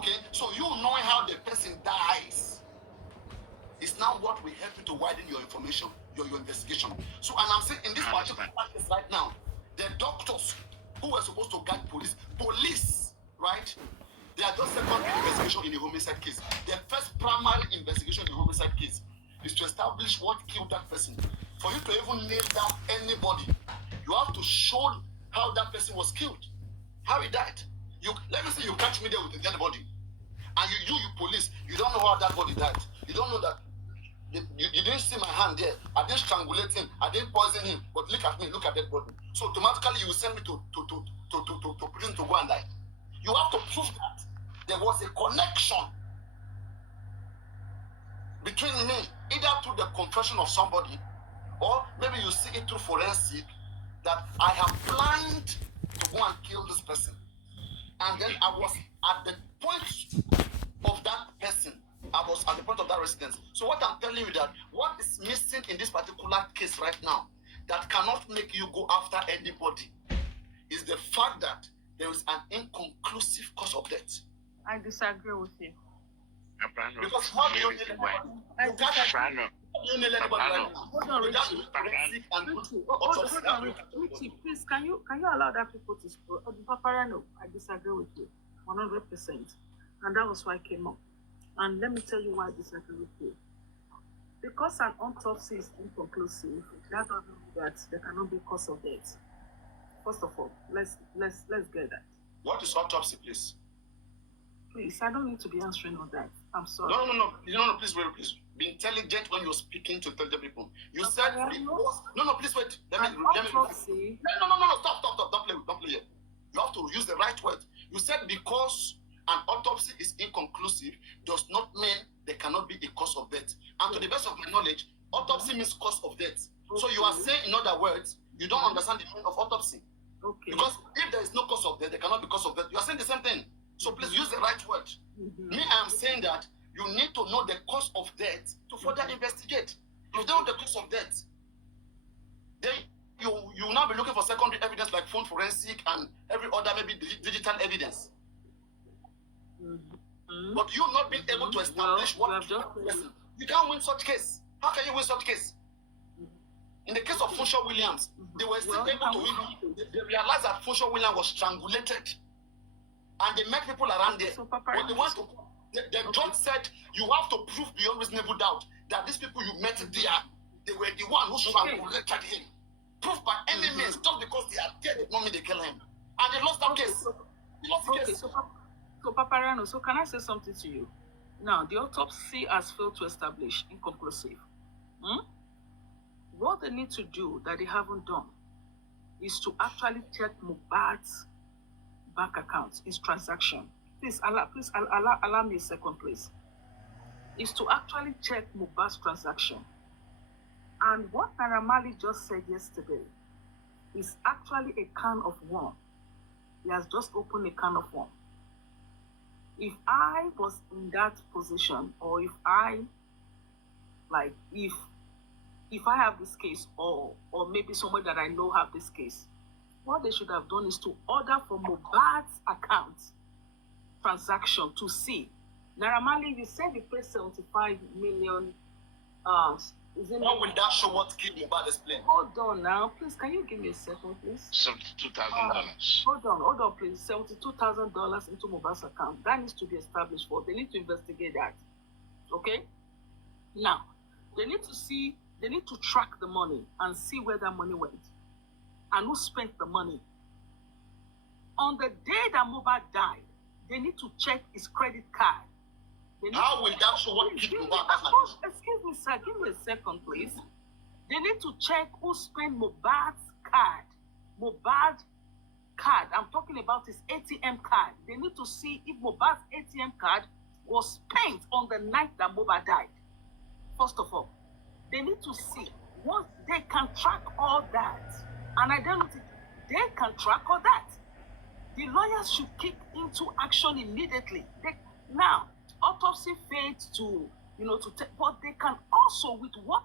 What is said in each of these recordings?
Okay, so you knowing how the person dies is now what will help you to widen your information, your investigation. So, and I'm saying in this particular case right now, the doctors who were supposed to guide police, right? They are just secondary investigation in a homicide case. The first primary investigation in a homicide case is to establish what killed that person. For you to even nail down anybody, you have to show how that person was killed, how he died. Let me say you catch me there with a dead body, and you police, you don't know how that body died. You don't know that. You didn't see my hand there. I didn't strangulate him. I didn't poison him. But look at me. Look at that body. So automatically you will send me to prison to go and die. You have to prove that there was a connection between me, either through the confession of somebody, or maybe you see it through forensic, that I have planned to go and kill this person. And then I was at the point of that person. I was at the point of that residence. So what I'm telling you that what is missing in this particular case right now that cannot make you go after anybody is the fact that there is an inconclusive cause of death. I disagree with you. Because how do you nail anybody? You can't nail anybody right now. Hold on, Richie, please, can you allow that people to speak? Papariano, I disagree with you 100%. And that was why I came up. And let me tell you why I disagree with you. Because an autopsy is inconclusive, that doesn't mean that there cannot be cause of death. First of all, let's get that. What is autopsy, please? Please, I don't need to be answering all that. I'm sorry. No, please wait, please. Be intelligent when you're speaking to tell the people. You said no, please wait. Let me autopsy. No, stop. Don't play here. You have to use the right word. You said because an autopsy is inconclusive does not mean there cannot be a cause of death. And to the best of my knowledge, autopsy means cause of death. Okay. So you are saying, in other words, you don't understand the meaning of autopsy. Okay. Because if there is no cause of death, there cannot be cause of death. You are saying the same thing. So please use the right word. Me, I am saying that you need to know the cause of death to further investigate. If you don't know the cause of death, then you will now be looking for secondary evidence like phone forensic and every other maybe digital evidence. But you not being able to establish what you can't win such case. How can you win such case? In the case of Funshaw Williams, they were still able to win. They realized that Funshaw Williams was strangulated. And they met people around there. So, when they want to, the judge said you have to prove beyond reasonable doubt that these people you met there, they were the one who strangulated him. Proof by any means, just because they are dead, did not mean they kill him. And they lost that case. They lost the case. So Papariano, so can I say something to you? Now, the autopsy has failed to establish inconclusive. What they need to do that they haven't done is to actually check Mohbad's bank account, his transaction. Please allow me a second, please. Is to actually check Mohbad's transaction. And what Naira Marley just said yesterday is actually a can of worm. He has just opened a can of worm. If I was in that position, or if I have this case, or maybe someone that I know have this case, what they should have done is to order for Mohbad's account transaction to see. Naira Marley, you said you paid 75 million. How will that show what killed Mohbad is playing? Hold on now, please. Can you give me a second, please? $72,000. Hold on, please. $72,000 into Mohbad's account. That needs to be established for. They need to investigate that. Okay. Now, they need to track the money and see where that money went and who spent the money. On the day that Mohbad died, they need to check his credit card. How will that show what killed Mohbad? Excuse me, sir. Give me a second, please. They need to check who spent Mohbad's card. Mohbad's card. I'm talking about his ATM card. They need to see if Mohbad's ATM card was spent on the night that Mohbad died. First of all, they need to see what they can track all that. And I don't think they can track all that. The lawyers should kick into action immediately. Now, autopsy failed to take, but they can also with what?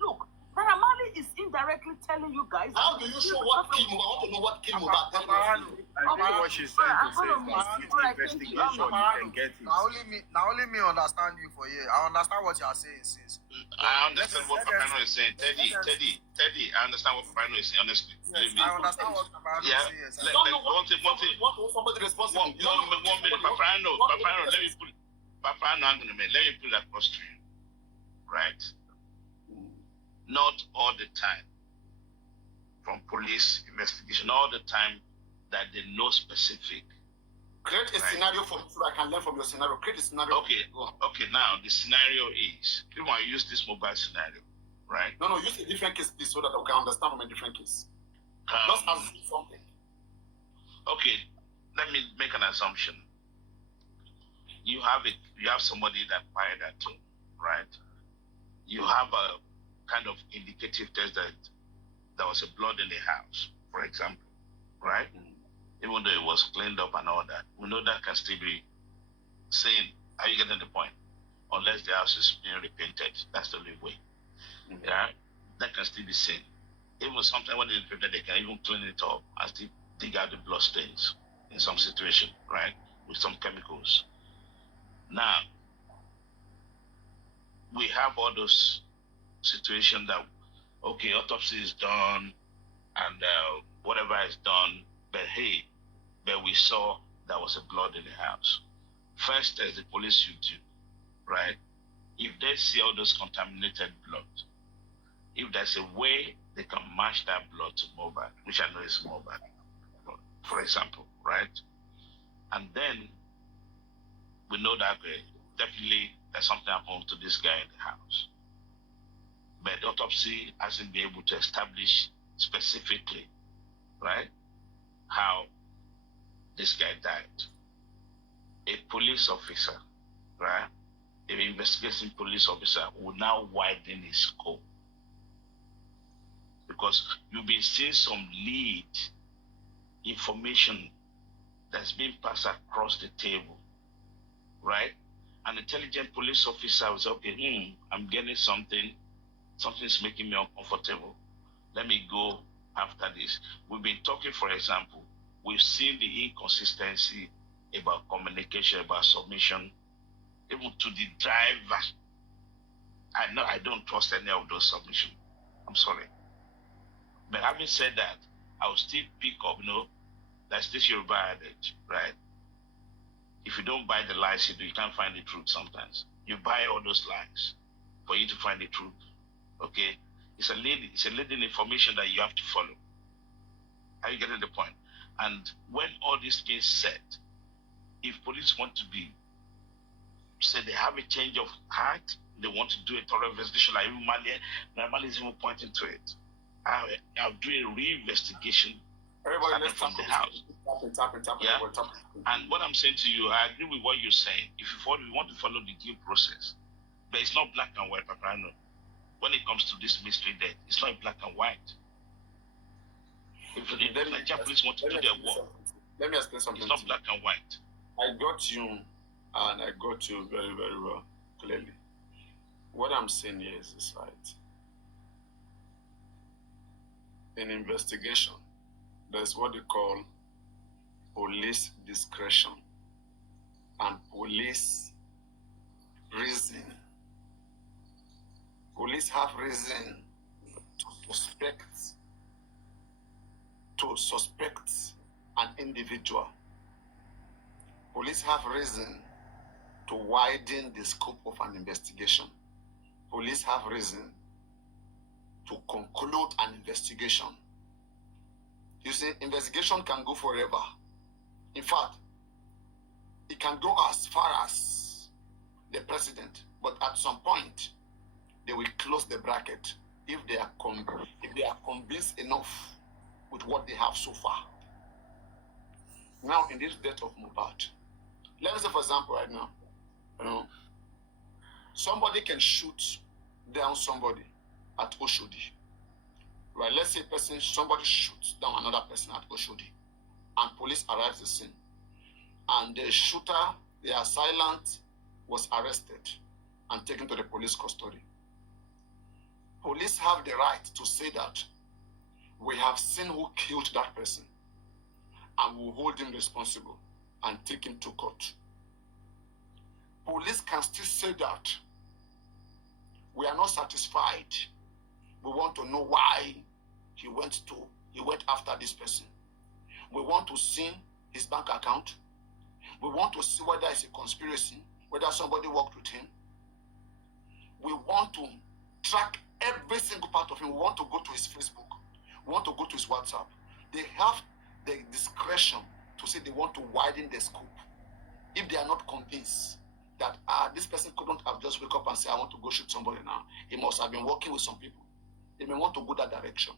Look, Naira Marley is indirectly telling you guys. How do you show what killed Mohbad? I want to know what killed Mohbad. Tell me. I think what she's trying to say is that with investigation you can get it. Now only me understand you for here. I understand what you are saying, sis. I understand what Papariano is saying. Teddy, I understand what Papariano is saying, honestly. Yes, I understand what Papariano is saying. Yes. Somebody responsible. One minute, Papariano, let me put that across to you. Right? Not all the time from police investigation, all the time that they know specific. Create a scenario for me so I can learn from your scenario. Create a scenario. Okay, now the scenario is, if I use this mobile scenario, right? No, use a different case, please, so that I can understand from a different case. Just assume something. Okay, let me make an assumption. You have somebody that fired at you, right? You have a kind of indicative test that there was a blood in the house, for example, right? Even though it was cleaned up and all that, we know that can still be seen. Are you getting the point? Unless the house is being repainted, that's the only way. Yeah, that can still be seen. Even sometimes when it's repainted, they can even clean it up and still dig out the blood stains in some situation, right? With some chemicals. Now, we have all those situations that, okay, autopsy is done and whatever is done, but we saw there was a blood in the house. First, as the police should do, right? If they see all those contaminated blood, if there's a way they can match that blood to mobile, which I know is mobile, for example, right? And then we know that definitely there's something happened to this guy in the house. But the autopsy hasn't been able to establish specifically, right, how this guy died. A police officer, right, an investigating police officer will now widen his scope. Because you'll be seeing some lead information that's being passed across the table, right? An intelligent police officer will say, okay, I'm getting something's making me uncomfortable. Let me go after this. We've been talking, for example, we've seen the inconsistency about communication, about submission, even to the driver. I don't trust any of those submissions. I'm sorry. But having said that, I will still pick up, that's this Yoruba adage, right? If you don't buy the lies you can't find the truth sometimes. You buy all those lies for you to find the truth. Okay? It's a leading information that you have to follow. Are you getting the point? And when all these things said, if police want to say they have a change of heart, they want to do a thorough investigation, like even Mali is even pointing to it. I'll do a re-investigation from the house. Yeah? And what I'm saying to you, I agree with what you're saying. If you want to follow the due process, but it's not black and white, Papariano. When it comes to this mystery death, it's not black and white. If the Nigerian police want to do their work, let me explain something. It's not black and white. I got you, and I got you very, very well, clearly. What I'm saying here is right. In investigation, there's what they call police discretion and police reason. Police have reason to suspect an individual. Police have reason to widen the scope of an investigation. Police have reason to conclude an investigation. You see, investigation can go forever. In fact, it can go as far as the president, but at some point, they will close the bracket if they are convinced enough with what they have so far. Now, in this death of Mohbad, let me say, for example, right now, somebody can shoot down somebody at Oshodi. Right? Let's say somebody shoots down another person at Oshodi, and police arrives at the scene. And the shooter, the assailant, was arrested and taken to the police custody. Police have the right to say that we have seen who killed that person and will hold him responsible and take him to court. Police can still say that we are not satisfied. We want to know why he went after this person. We want to see his bank account. We want to see whether it's a conspiracy, whether somebody worked with him. We want to track every single part of him. We want to go to his Facebook. We want to go to his WhatsApp. They have the discretion to say they want to widen the scope. If they are not convinced that this person couldn't have just wake up and say, I want to go shoot somebody now. He must have been working with some people. They may want to go that direction.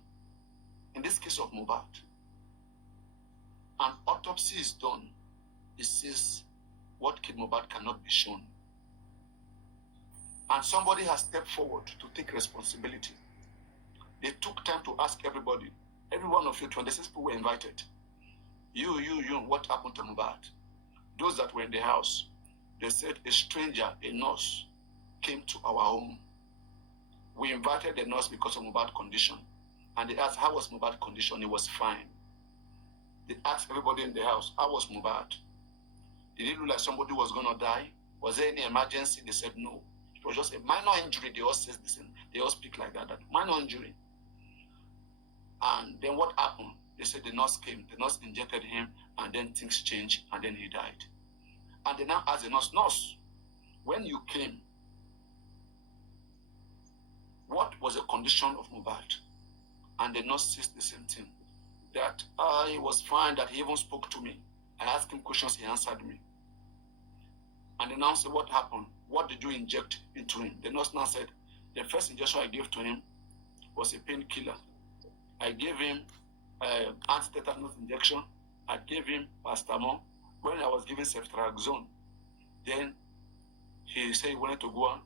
In this case of Mohbad, an autopsy is done. It says what killed Mohbad cannot be shown. And somebody has stepped forward to take responsibility. They took time to ask everybody, every one of you, 26 people were invited. You, what happened to Mohbad? Those that were in the house, they said a stranger, a nurse, came to our home. We invited the nurse because of Mohbad's condition. And they asked, how was Mohbad's condition? He was fine. They asked everybody in the house, how was Mohbad? Did it look like somebody was going to die? Was there any emergency? They said no. It was just a minor injury. They all said the same. They all speak like that minor injury. And then what happened? They said the nurse came. The nurse injected him, and then things changed, and then he died. And they now asked the nurse, when you came, what was the condition of Mohbad? And the nurse says the same thing, that he was fine, that he even spoke to me. I asked him questions, he answered me. And the nurse said, what happened? What did you inject into him? The nurse now said, the first injection I gave to him was a painkiller. I gave him anti-tetanus injection. I gave him paracetamol. When I was giving ceftriaxone, then he said he wanted to go on.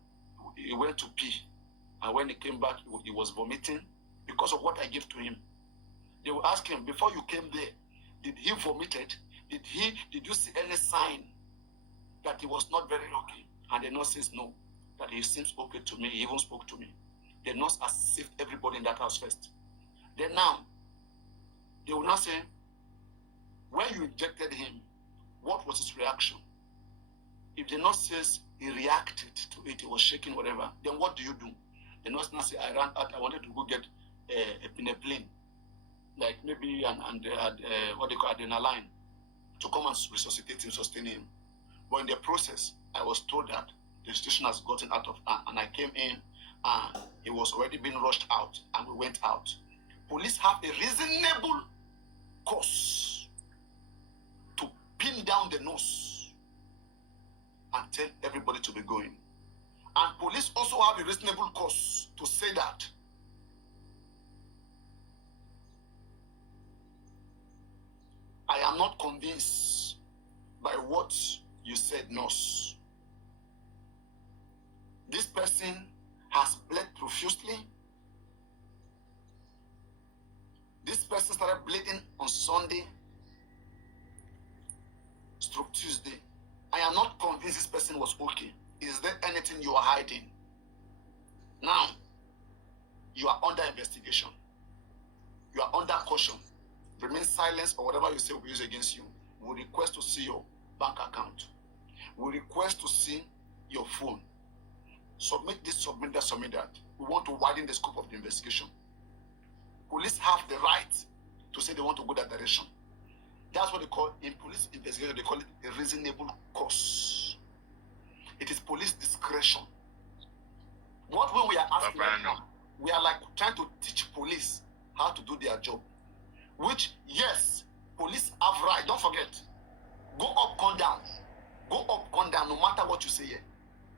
He went to pee. And when he came back, he was vomiting because of what I gave to him. They will ask him, before you came there, did he vomited? Did you see any sign that he was not very okay? And the nurse says no, that he seems okay to me. He even spoke to me. The nurse has saved everybody in that house first. Then now, they will now say, when you injected him, what was his reaction? If the nurse says he reacted to it, he was shaking, whatever, then what do you do? The nurse now say, I ran out, I wanted to go get a peneplain, like maybe what they call adrenaline, to come and resuscitate him, sustain him. But in the process, I was told that the situation has gotten out of hand, and I came in, and he was already being rushed out, and we went out. Police have a reasonable cause to pin down the nose and tell everybody to be going. And police also have a reasonable cause to say that I am not convinced by what you said, nurse. This person has bled profusely. This person started bleeding on Sunday, stroke Tuesday. I am not convinced this person was okay. Is there anything you are hiding? Now, you are under investigation. You are under caution. Remain silent, or whatever you say will be used against you. We request to see your bank account. We request to see your phone. Submit this, submit that, submit that. We want to widen the scope of the investigation. Police have the right to say they want to go that direction. That's what they call, in police investigation, they call it a reasonable cause. It is police discretion. What when we are asking right now, we are like trying to teach police how to do their job. Which, yes, police have right. Don't forget. Go up, come down. Go up, come down, no matter what you say here.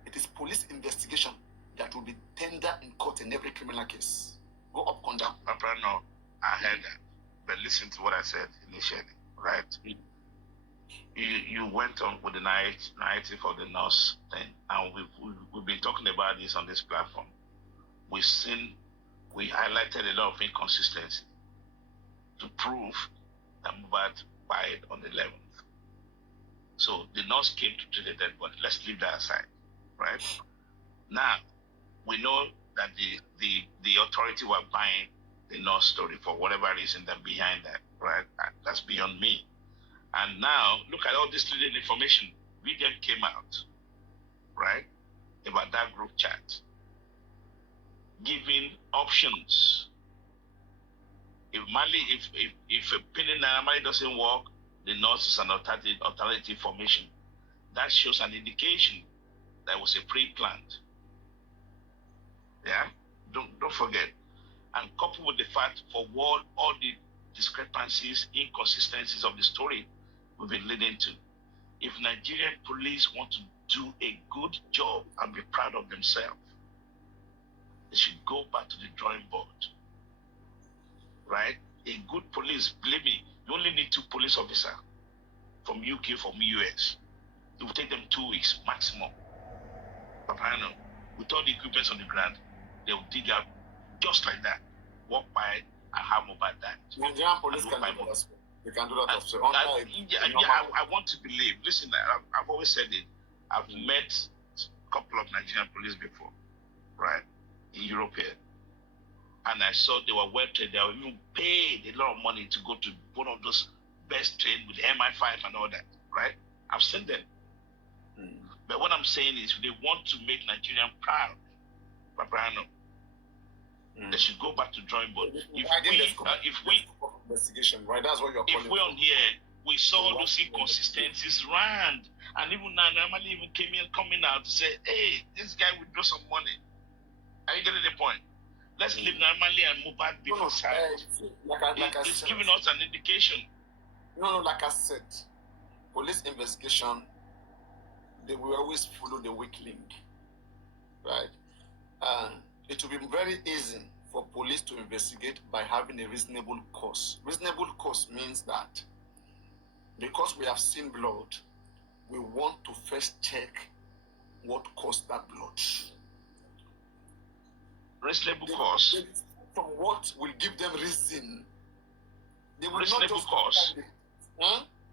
It is police investigation that will be tender in court in every criminal case. Go up, come down. Papariano, I heard that. But listen to what I said initially, right? You went on with the narrative of the nurse thing, and we've been talking about this on this platform. We highlighted a lot of inconsistency to prove that Mohbad died on the 11th. So the nurse came to treat the dead body. Let's leave that aside, right? Now, we know that the authority were buying the North story for whatever reason that behind that, right? That's beyond me. And now look at all this leading information. Video came out, right, about that group chat, giving options. If Mali, if a pinning Mali doesn't work, the North is an alternative formation. That shows an indication that was a pre-planned. Yeah, don't forget. And coupled with the fact for what all the discrepancies, inconsistencies of the story we've been leading to. If Nigerian police want to do a good job and be proud of themselves, they should go back to the drawing board. Right? A good police, believe me, you only need 2 police officers from UK, from US. It will take them 2 weeks maximum. Papariano, with all the equipment on the ground, they will dig out just like that, walk by and have mobile died. Nigerian police can do that. They can do that also. I want to believe. Listen, I've always said it. I've met a couple of Nigerian police before, right, in Europe here. And I saw they were well trained. They were even paid a lot of money to go to one of those best trained with MI5 and all that, right? I've seen them. But what I'm saying is they want to make Nigerian proud, Papariano. They should go back to drawing board. If we investigation, right? That's what you're calling. If we're on here, we saw those inconsistencies round, and even now, normally even coming out to say, "Hey, this guy will draw some money." Are you getting the point? Let's leave normally and move back before side. It's giving us an indication. No, like I said, police investigation, they will always follow the weak link, right? It will be very easy for police to investigate by having a reasonable cause. Reasonable cause means that because we have seen blood, we want to first check what caused that blood. Reasonable cause. From what will give them reason. They will reasonable not just cause.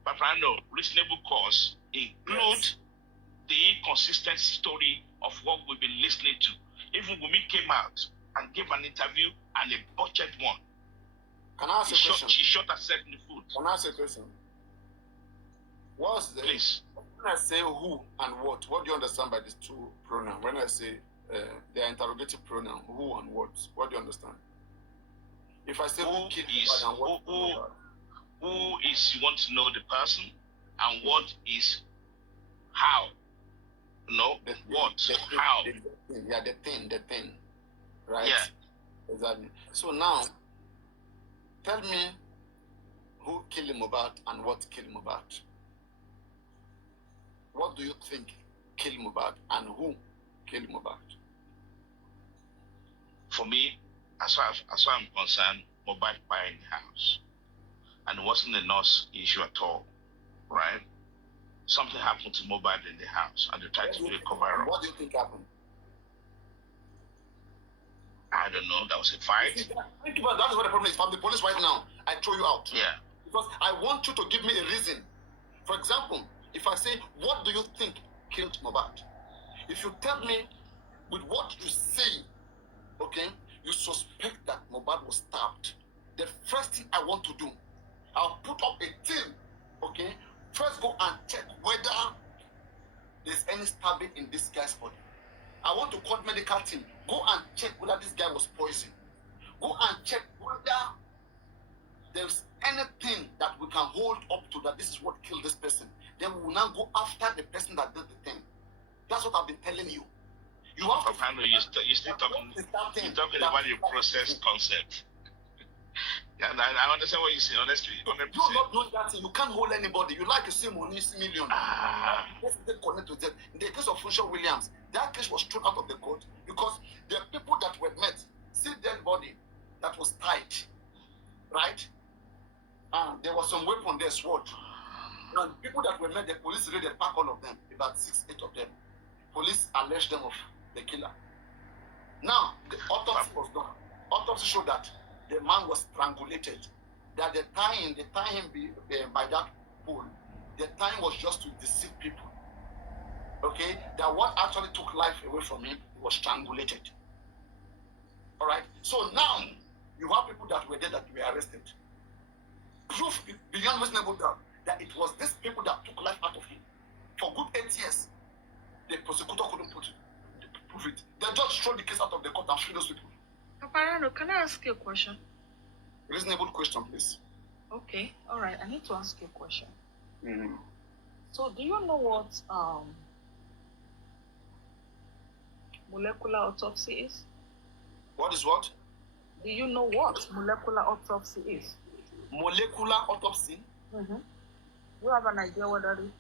Papariano, reasonable cause include the inconsistent story of what we've been listening to. Even Wumi came out and gave an interview and a butchered one. Can I ask a question? She shot herself in the foot. Can I ask a question? What's the... Please. When I say who and what do you understand by these 2 pronouns? When I say they are interrogative pronoun, who and what do you understand? If I say who is, and what, who is, you want to know the person, and what is how. No, how? The thing, right? Yeah. Exactly. So now, tell me who killed Mohbad and what killed Mohbad. What do you think killed Mohbad and who killed Mohbad? For me, as far as I'm concerned, Mohbad buying the house, and it wasn't a nurse issue at all, right? Something happened to Mohbad in the house, and they tried to do a cover-up. What do you think happened? I don't know. That was a fight. That is what the problem is. If I'm the police right now, I throw you out. Yeah. Because I want you to give me a reason. For example, if I say, what do you think killed Mohbad? If you tell me with what you say, okay, you suspect that Mohbad was stabbed, the first thing I want to do, I'll put up a team, okay? First go and check whether there's any stabbing in this guy's body. I want to call medical team. Go and check whether this guy was poisoned. Go and check whether there's anything that we can hold up to that this is what killed this person. Then we will now go after the person that did the thing. That's what I've been telling you. You have to... You're still talking about your process concept. Yeah, I understand what you're saying, honestly. 100%. You're not doing that thing. You can't hold anybody. You like to see money, see million. Let's connect to that. In the case of Funshaw Williams, that case was thrown out of the court because the people that were met see dead body that was tied, right? And there was some weapon there, sword. And people that were met, the police raided back all of them, about 6, 8 of them. Police alleged them of the killer. Now, the autopsy was done. Autopsy showed that the man was strangulated. That the tying him by that pole, the tying was just to deceive people. Okay? That what actually took life away from him was strangulated. All right. So now you have people that were there that were arrested. Proof beyond reasonable doubt that it was these people that took life out of him. For good 8 years, the prosecutor couldn't prove it. The judge threw the case out of the court and freed those people. Papariano, can I ask you a question? Reasonable question, please. Okay, all right. I need to ask you a question. Mm-hmm. So, do you know what molecular autopsy is? What is what? Do you know what molecular autopsy is? Molecular autopsy? Mm-hmm. You have an idea what that is?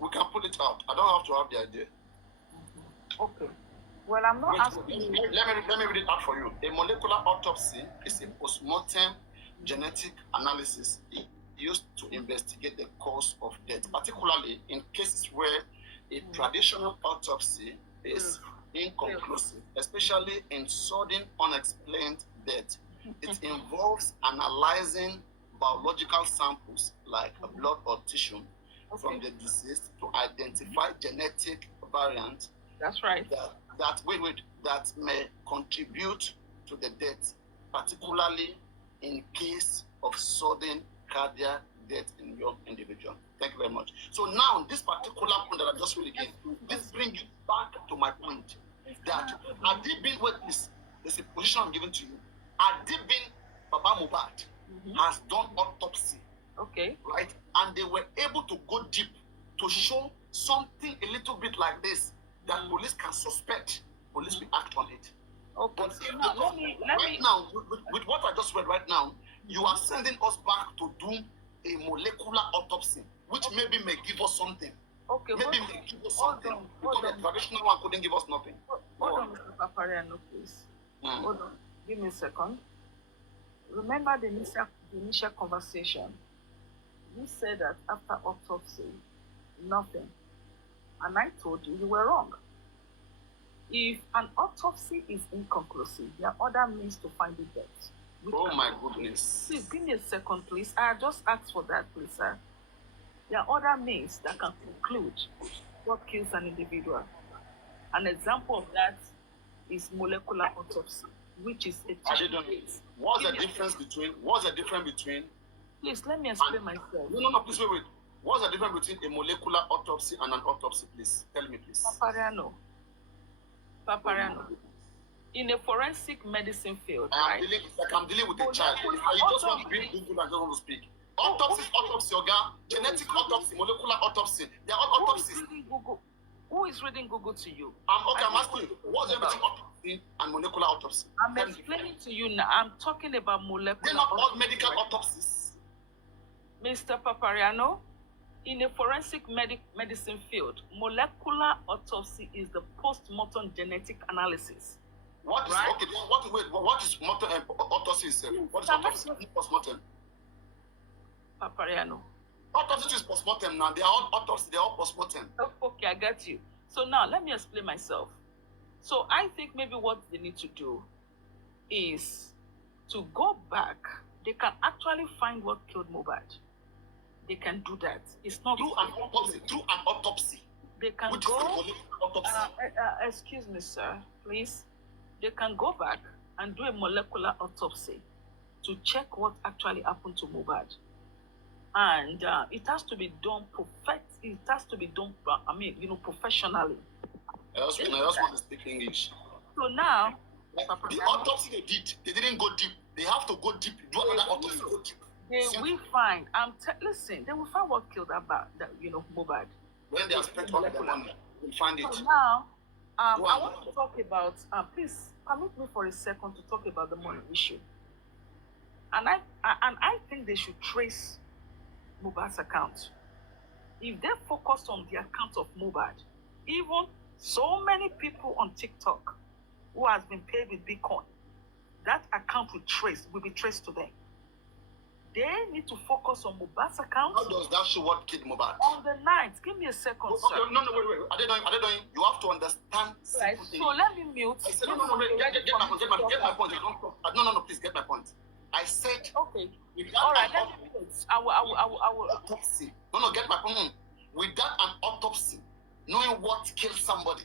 We can pull it out. I don't have to have the idea. Okay. Well, I'm not asking you. Let me read it out for you. A molecular autopsy is a post-mortem genetic analysis used to investigate the cause of death, particularly in cases where a traditional autopsy is inconclusive, especially in sudden unexplained death. It involves analyzing biological samples like blood or tissue from the deceased to identify genetic variants. That's right. That may contribute to the death, particularly in case of sudden cardiac death in young individual. Thank you very much. So now, this particular point that I just read again, this brings you back to my point that Adibin, wait, this is a position I'm giving to you. Adibin Baba Mohbad has done autopsy. Okay. Right? And they were able to go deep to show something a little bit like this that police can suspect. Police will act on it. Okay. But So now, let me. now, with what I just read right now, you are sending us back to do a molecular autopsy, which maybe may give us something. Okay. Maybe may give us something. Because the traditional one couldn't give us nothing. Hold on, Mr. Papariano, please. Mm. Hold on. Give me a second. Remember the initial conversation. You said that after autopsy, nothing. And I told you were wrong. If an autopsy is inconclusive, there are other means to find the death. Oh my goodness. Please give me a second, please. I just asked for that, please, sir. There are other means that can conclude what kills an individual. An example of that is molecular autopsy, which is a tissue case. What's the difference between? Please let me explain myself. No, please wait. What's the difference between a molecular autopsy and an autopsy, please? Tell me, please. Papariano. In a forensic medicine field, I'm dealing with a child. You just want to bring Google and just want to speak. Autopsy, genetic autopsy, molecular autopsy. They're all autopsies. Who is reading Google to you? I'm asking you, what's the difference between autopsy and molecular autopsy? I'm explaining to you now. I'm talking about molecular They're not all medical autopsies. Mr. Papariano, in a forensic medicine field, molecular autopsy is the post-mortem genetic analysis. What is okay? What is autopsy itself? What is autopsy? Post-mortem. Papariano. Autopsy is post-mortem now. They are all autopsy. They are all post-mortem. Okay, I got you. So now let me explain myself. So I think maybe what they need to do is to go back. They can actually find what killed Mohbad. They can do that. It's not through an autopsy. They can which go. Is autopsy. Excuse me, sir. Please. They can go back and do a molecular autopsy to check what actually happened to Mohbad. And it has to be done It has to be done. Professionally. I also want to speak English. So now, the autopsy they didn't go deep. They have to go deep. Do another autopsy. Go deep. They will find. Listen. They will find what killed Mohbad. When they have spent all the money, we'll find it. So now, I want to talk about. Please permit me for a second to talk about the money issue. And I think they should trace Mohbad's account. If they focus on the account of Mohbad, even so many people on TikTok who has been paid with Bitcoin, that account will be traced to them. They need to focus on Mohbad's account. How does that show what killed Mohbad? On the night, give me a second, sir. No, wait. I don't know. You have to understand. Right. So let me mute. I said, no, wait. Get my point. No, please get my point. I said, okay. All right, let me mute. I will. Autopsy. No, get my point. Without an autopsy, knowing what killed somebody,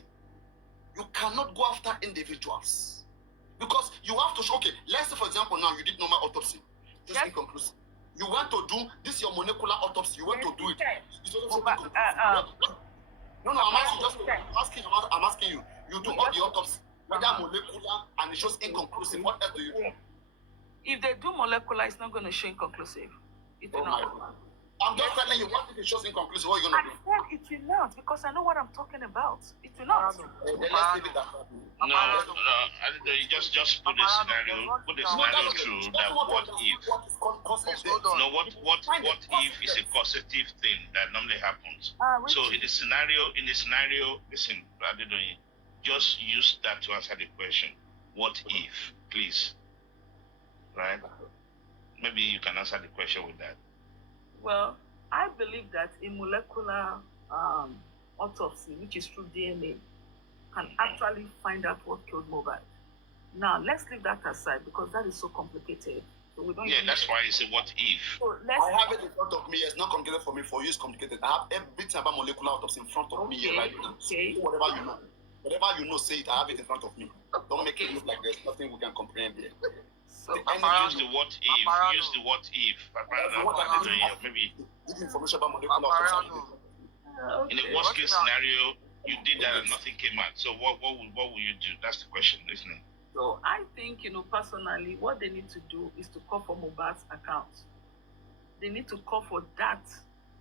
you cannot go after individuals. Because you have to show, okay, let's say, for example, now you did normal autopsy. Just inconclusive. You want to do this, your molecular autopsy. You want to do it. It's also no, I'm asking you. You do all the autopsy, whether molecular and it shows inconclusive. What else do you do? If they do molecular, it's not going to show inconclusive. It will not. I'm just telling you, what if it shows inconclusive? What are you going to do? I said it will not, because I know what I'm talking about. It will not. Let's leave it at that. No, you just put the scenario through that what if. No, what if is a causative thing that normally happens. So in the scenario, listen, just use that to answer the question. What if, please? Right? Maybe you can answer the question with that. Well, I believe that a molecular autopsy, which is through DNA, can actually find out what killed Mohbad. Now, let's leave that aside because that is so complicated. So we don't. Yeah, that's why it's a what if. So I have it in front of me. It's not complicated for me. For you, it's complicated. I have everything about molecular autopsy in front of me right now. Okay. So whatever you know. Whatever you know, say it. I have it in front of me. Don't make it look like there's nothing we can comprehend here. So, use the what if. Use the what if. Maybe. Give information about molecular autopsy. In the worst case scenario, you did that and nothing came out. So what will you do? That's the question, isn't it? So I think, personally, what they need to do is to call for Mohbad's account. They need to call for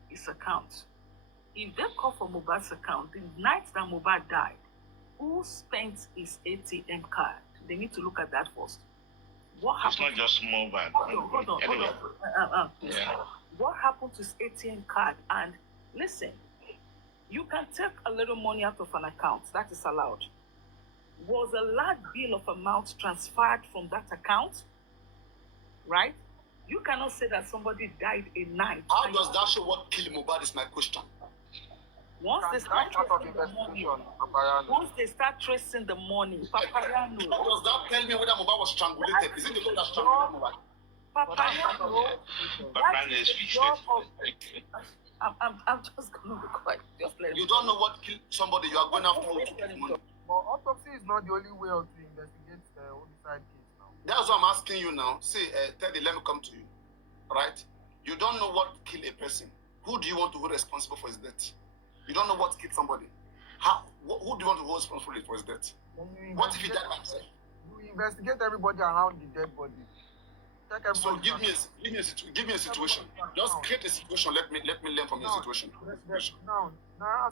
his account. If they call for Mohbad's account, the night that Mohbad died, who spent his ATM card? They need to look at that first. What happened? It's not just Mohbad. Hold on. Yeah. What happened to his ATM card? And listen, you can take a little money out of an account. That is allowed. Was a large bill of amount transferred from that account? Right? You cannot say that somebody died a night. How does that show what killed Mohbad is my question. Once they start tracing the money, Papariano. How does that tell me whether Mohbad was strangulated? Is it the one that strangulated Mohbad? Papariano. Papariano is I'm just going to be quiet. Just let You don't know what killed somebody. You are going after money. But autopsy is not the only way to investigate the homicide case now. That's what I'm asking you now. See, Teddy, let me come to you. Right? You don't know what killed a person. Who do you want to hold responsible for his death? You don't know what killed somebody. Who do you want to hold responsible for his death? What if he died by himself? You investigate everybody around the dead body. So give me a situation. Just create a situation. Let me learn from your situation. Now, Nara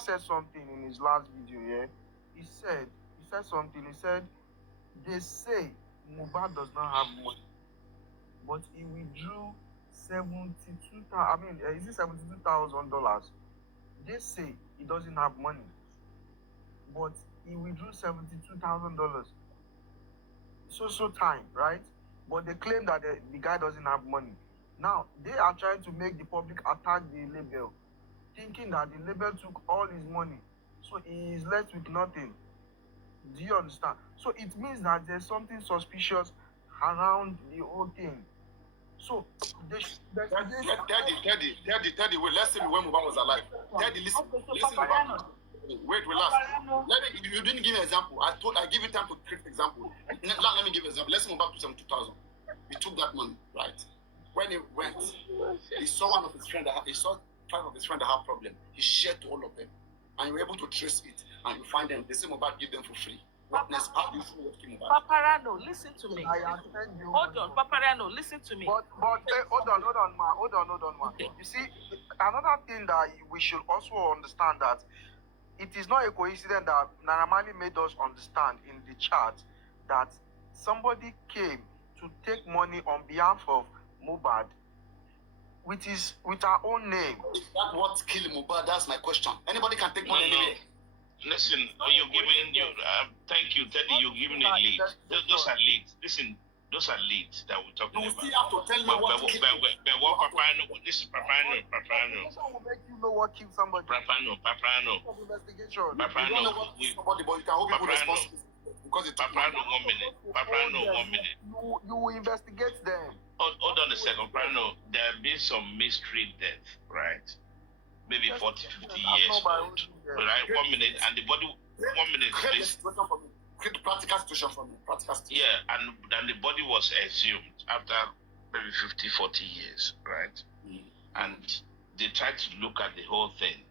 said something in his last video. Yeah, he said something. He said they say Mohbad does not have money, but he withdrew $72,000. They say he doesn't have money, but he withdrew $72,000. So time, right? But they claim that the guy doesn't have money. Now, they are trying to make the public attack the label, thinking that the label took all his money. So he is left with nothing. Do you understand? So it means that there's something suspicious around the whole thing. So, Teddy, wait, let's see when Mohbad was alive. Teddy, listen. Wait, relax. You didn't give me an example. I give you time to create an example. Now, let me give you an example. Let's move back to 72,000. He took that money, right? When he went, he saw one of his friends. He saw 5 of his friends that have problem. He shared to all of them, and you were able to trace it, and you find them. They say Mohbad give them for free. What next? How do you feel what came about? Papariano, listen to me. Hold on, Papariano, listen to me. But hold on, ma. Okay. You see, another thing that we should also understand that it is not a coincidence that Naramani made us understand in the chat that somebody came to take money on behalf of Mohbad with our own name. Is that what killed Mohbad? That's my question. Anybody can take money anywhere. Listen, you're giving thank you, Teddy. You're giving a lead. Those are leads. Listen, those are leads that we're talking about. You still have to tell me what killed Papariano. This is Papariano. This one will make you know what killed somebody. Papariano. Investigation. You don't know what killed somebody, but you can hold people responsible because it's Papariano, 1 minute. Papariano, 1 minute. You will investigate them. Hold on a second, Papariano. There have been some mystery death, right? Maybe 40, 50 years old. Right? 1 minute, and the body. 1 minute, please. concrete practical situation for me. Practical situation. Yeah, and the body was exhumed after maybe 50, 40 years, right? And they tried to look at the whole thing.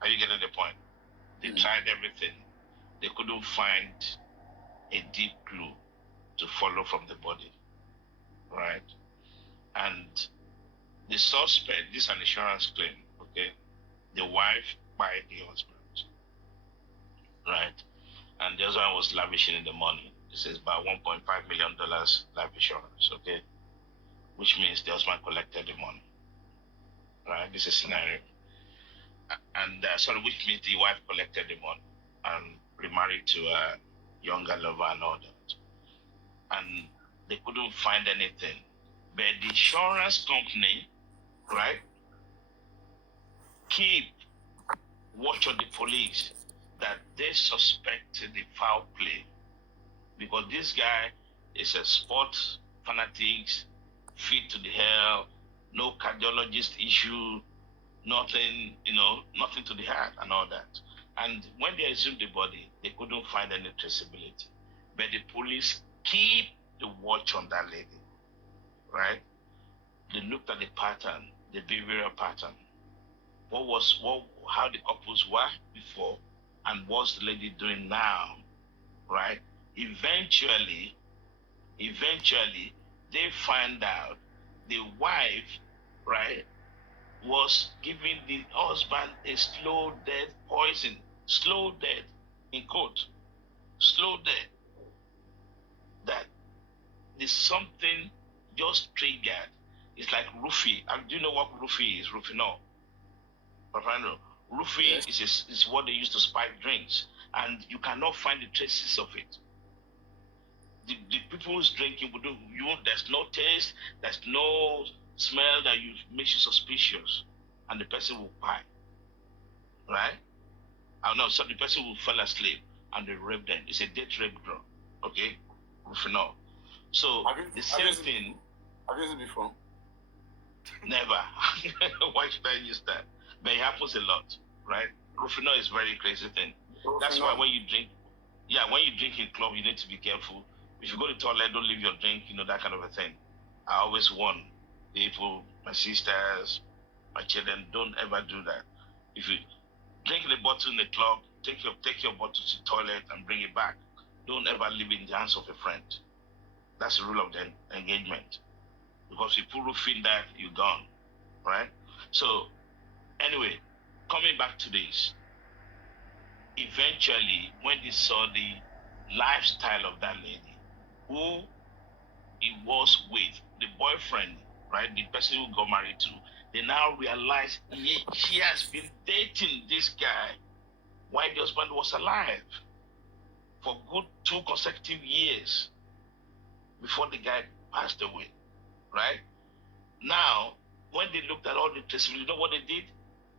Are you getting the point? They tried everything. They couldn't find a deep clue to follow from the body, right? And the suspect, this is an insurance claim, okay? The wife by the husband, right? And the husband was lavishing in the money. It says about $1.5 million life insurance, okay? Which means the husband collected the money, right? This is a scenario. And sorry, which means the wife collected the money and remarried to a younger lover and all that. And they couldn't find anything. But the insurance company, right, keep watch on the police that they suspected the foul play because this guy is a sports fanatic, fit to the hell, no cardiologist issue, nothing, nothing to the heart and all that. And when they exhumed the body, they couldn't find any traceability. But the police keep the watch on that lady, right? They looked at the pattern, the behavioral pattern. How the couples were before and what's the lady doing now, right? Eventually, they find out the wife, right, was giving the husband a slow death poison. Slow death, in quote. Slow death. That there's something just triggered. It's like roofie. Do you know what roofie is? Roofie, no. Papariano. Roofie is what they use to spike drinks. And you cannot find the traces of it. The people who's drinking, there's no taste, there's no smell that makes you suspicious. And the person will die. Right? So the person will fall asleep and they rape them. It's a date rape drug. Okay? Rufinol. So the same thing. Have you used it before? Never. Why should I use that? But it happens a lot, right? Rufinol is a very crazy thing. That's why when you drink in club, you need to be careful. If you go to the toilet, don't leave your drink, that kind of a thing. I always warn people, my sisters, my children, don't ever do that. If you drink the bottle in the club, take your bottle to the toilet and bring it back. Don't ever leave it in the hands of a friend. That's the rule of the engagement. Because if you feel that, you're gone, right? So, anyway, coming back to this, eventually, when they saw the lifestyle of that lady, who it was with, the boyfriend, right, the person who got married to, they now realize she has been dating this guy while the husband was alive for good 2 consecutive years before the guy passed away, right? Now, when they looked at all the traceability, you know what they did?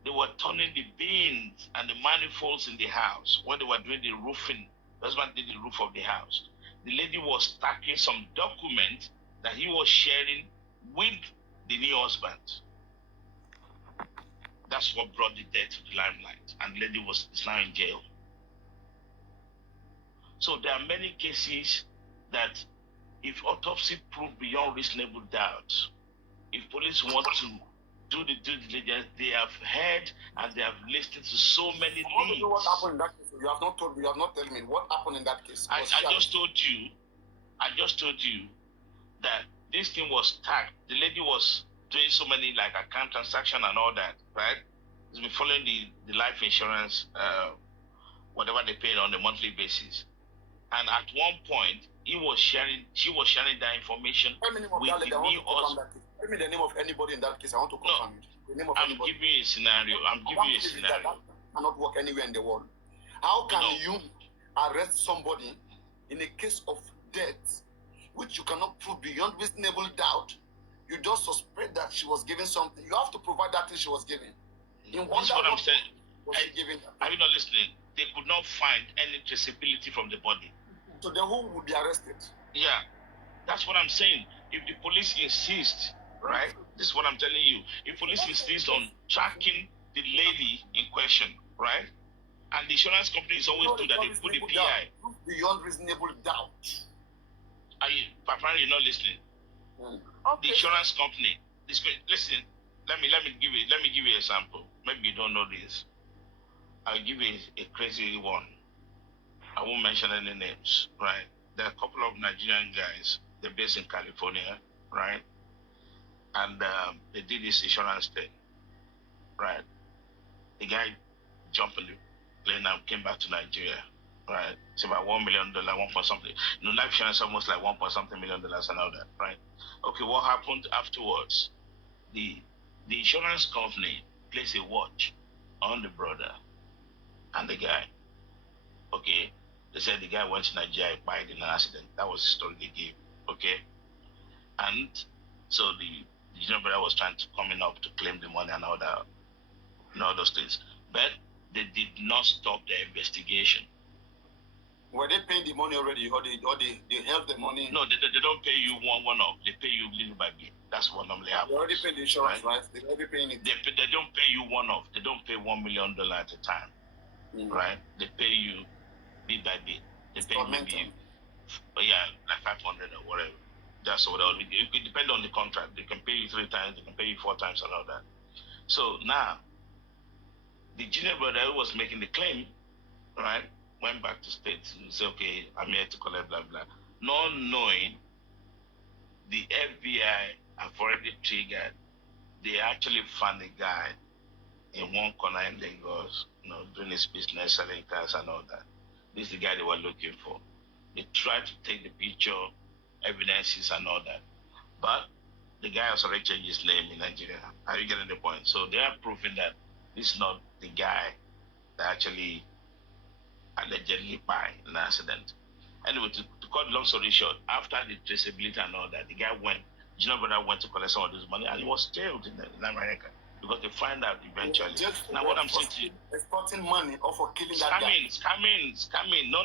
They were turning the bins and the manifolds in the house when they were doing the roofing. The husband did the roof of the house. The lady was stacking some document that he was sharing with the new husband. That's what brought the death to the limelight. And the lady is now in jail. So there are many cases that if autopsy proved beyond reasonable doubt, if police want to do the due diligence, they have heard and they have listened to so many leads. I want to know what happened in that case. You have not told me what happened in that case. I just told you that this thing was tagged. The lady was doing so many account transaction and all that, right? He's been following the life insurance, whatever they pay on a monthly basis. And at one point, she was sharing that information with the new husband. Tell me the name of anybody in that case. I want to confirm it. The name of anybody. Giving you a scenario. That cannot work anywhere in the world. How can you arrest somebody in a case of death, which you cannot prove beyond reasonable doubt? You just suspect that she was given something. You have to provide that thing she was given. This is what I'm saying. Are you not listening? They could not find any traceability from the body. So then who would be arrested? Yeah, that's what I'm saying. If the police insist, right? This is what I'm telling you. If police insist on tracking the lady in question, right? And the insurance company is always true that they put the PI. Beyond reasonable doubt. Papa, you're not listening. Okay. The insurance company. Listen. Let me give you an example. Maybe you don't know this. I'll give you a crazy one. I won't mention any names, right? There are a couple of Nigerian guys. They're based in California, right? And they did this insurance thing, right? The guy jumped in the plane and came back to Nigeria, right? It's about $1 million, 1 point something. Life insurance is almost like 1 point something million dollars and all that, right? Okay, what happened afterwards? The insurance company placed a watch on the brother and the guy. Okay, they said the guy went to Nigeria, died in an accident. That was the story they gave. Okay, and so the junior brother was trying to coming up to claim the money and all that, and all those things, but they did not stop the investigation. Were they paying the money already, or they held the money? No, they don't pay you one off. They pay you little by bit. That's what normally happens. They already paid the insurance, right? They already paying it. They don't pay you one off. They don't pay $1 million at a time, right? They pay you bit by bit. They pay you maybe, like 500 or whatever. That's what it depends on the contract. They can pay you 3 times. They can pay you 4 times and all that. So now, the junior brother who was making the claim, right, went back to States and said, okay, I'm here to collect blah blah. Not knowing the FBI have already triggered. They actually found a guy in one corner in Lagos, doing his business, selling cars and all that. This is the guy they were looking for. They tried to take the picture, evidences and all that. But the guy has already changed his name in Nigeria. Are you getting the point? So they are proving that this is not the guy that actually allegedly died in an accident. Anyway, to cut long story short, after the traceability and all that, the guy junior brother went to collect some of this money and he was jailed in America because they find out eventually. Now what I'm saying to you, exporting money or for killing that guy. Scamming. No.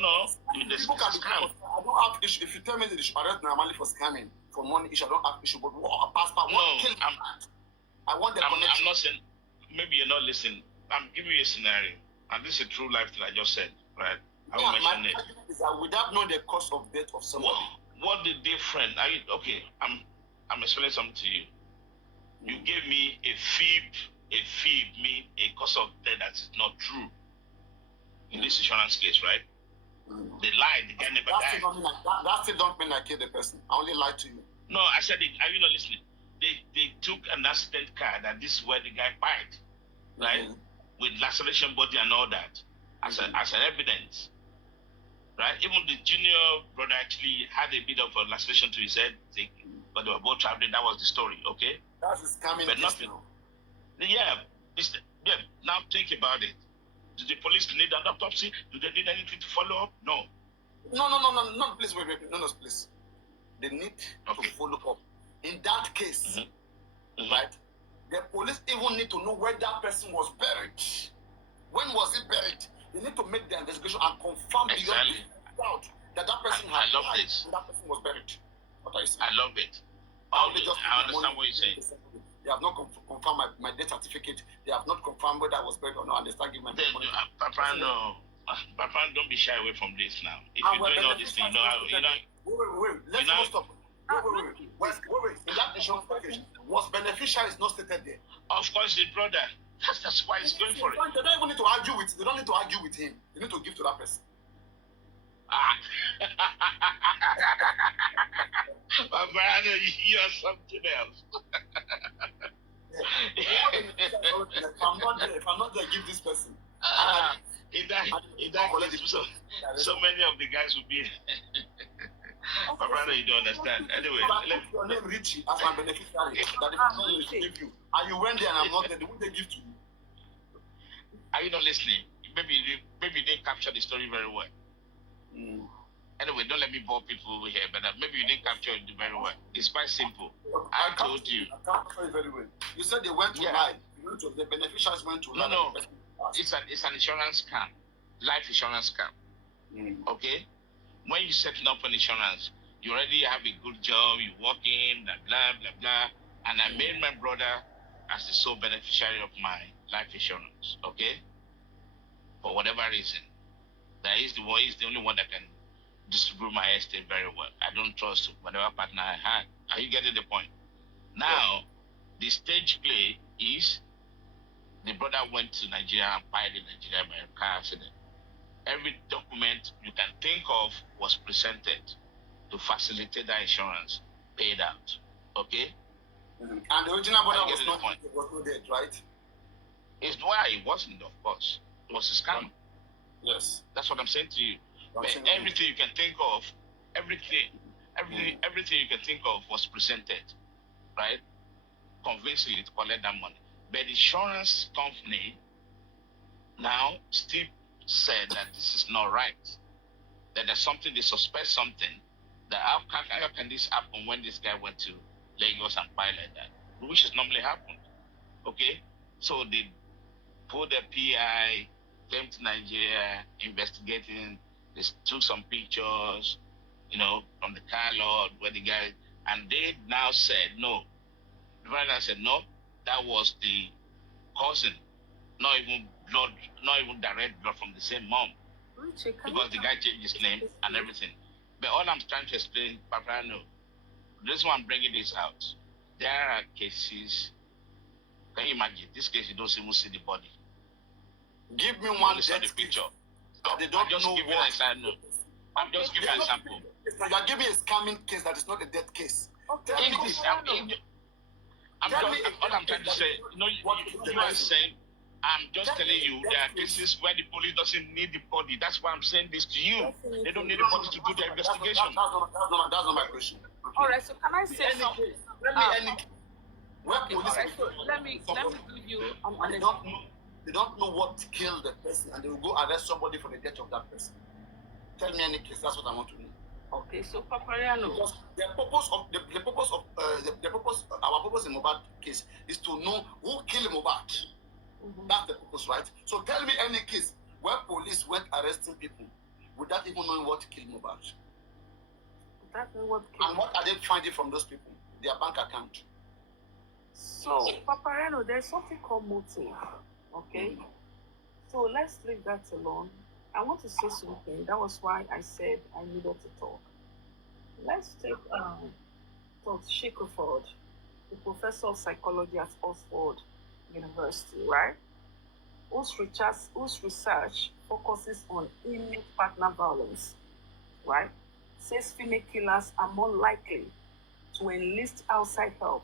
People can scam. I don't have issue. If you tell me that they should arrest normally for scamming, for money issue, I don't have issue. But what passport? What killing? I want the connection. I'm not saying. Maybe you're not listening. I'm giving you a scenario, and this is a true life thing I just said, right? I won't mention it. Is that without knowing the cause of death of somebody. What the difference? Okay, I'm explaining something to you. You gave me a fib mean a cause of death that is not true. In this insurance case, right? They lied, the guy never died. That still don't mean I killed the person. I only lied to you. No, I said it. Are you not listening? They took an accident car that this is where the guy died, right? With laceration body and all that as an evidence. Right? Even the junior brother actually had a bit of a laceration to his head, but they were both traveling. That was the story, okay? That's a scamming. But nothing. Yeah. Now think about it. Do the police need an autopsy? Do they need anything to follow up? No. No, please, wait. No, please. They need to follow up. In that case, right, the police even need to know where that person was buried. When was he buried? They need to make the investigation and confirm beyond doubt that person had died and that person was buried. What are you saying? I love it. I understand what you're saying. They have not confirmed my death certificate. They have not confirmed whether I was buried or not, and they start giving my money. Papa, no. Papa, don't be shy away from this now. If you're doing all this thing, Wait. Let's not stop. Wait. In that insurance package, was beneficiary is not stated there. Of course, the brother. That's why he's going for it. They don't even need to argue with. They don't need to argue with him. They need to give to that person. Papariano, you are something else. If I'm not there, give this person. In that case, so many of the guys will be. Papariano, you don't understand. Anyway, your name Richie as my beneficiary. That the person will give you, and you went there and I'm not there. Would they give to you? Are you not listening? Maybe you didn't capture the story very well. Anyway, don't let me bore people over here, but maybe you didn't capture it very well. It's quite simple. I told you. I captured it very well. You said they went to lie. The beneficiaries went to lie. No. It's an insurance scam, life insurance scam. Okay? When you setting up an insurance, you already have a good job, you work in, blah, blah, and I made my brother as the sole beneficiary of my life insurance, okay? for whatever reason. That is the only one that can distribute my estate very well. I don't trust whatever partner I had. Are you getting the point? Now, the stage play is the brother went to Nigeria and died in Nigeria by a car accident. Every document you can think of was presented to facilitate that insurance paid out. Okay? And the original brother was not dead, right? It's why it wasn't, of course. It was a scam. Yes. That's what I'm saying to you. But everything you can think of, everything you can think of was presented, right? Convincingly to collect that money. But the insurance company now still said that this is not right. That there's something, they suspect something. That how can this happen when this guy went to Lagos and buy like that? Which has normally happened. Okay? So they put the PI, came to Nigeria, investigating. They took some pictures, from the car lot where the guy, and they now said no. The brother said no, that was the cousin, not even direct blood from the same mom, because the guy changed his name and everything. But all I'm trying to explain, Papariano, this one I'm bringing this out. There are cases. Can you imagine this case? You don't even see the body. Give me one dead picture. They don't just know give you an example. I'm just giving you an example. You are giving a scamming case that is not a dead case. Okay. All I'm trying to say, you are saying, I'm just telling you, there are cases where the police doesn't need the body. That's why I'm saying this to you. They don't need the body to do their investigation. That's not my question. Okay. All right, so can I say something? Let me give you an example. They don't know what killed the person, and they will go arrest somebody for the death of that person. Tell me any case. That's what I want to know. Okay, so Papariano. Because our purpose in Mohbad case is to know who killed Mohbad. Mm-hmm. That's the purpose, right? So tell me any case where police went arresting people without even knowing what killed Mohbad. And what are they finding from those people? Their bank account. So Papariano, there's something called motive. Okay, so let's leave that alone. I want to say something. That was why I said I needed to talk. Let's take Shackelford, the professor of psychology at Oxford University, right? Whose research focuses on intimate partner violence, right? Says female killers are more likely to enlist outside help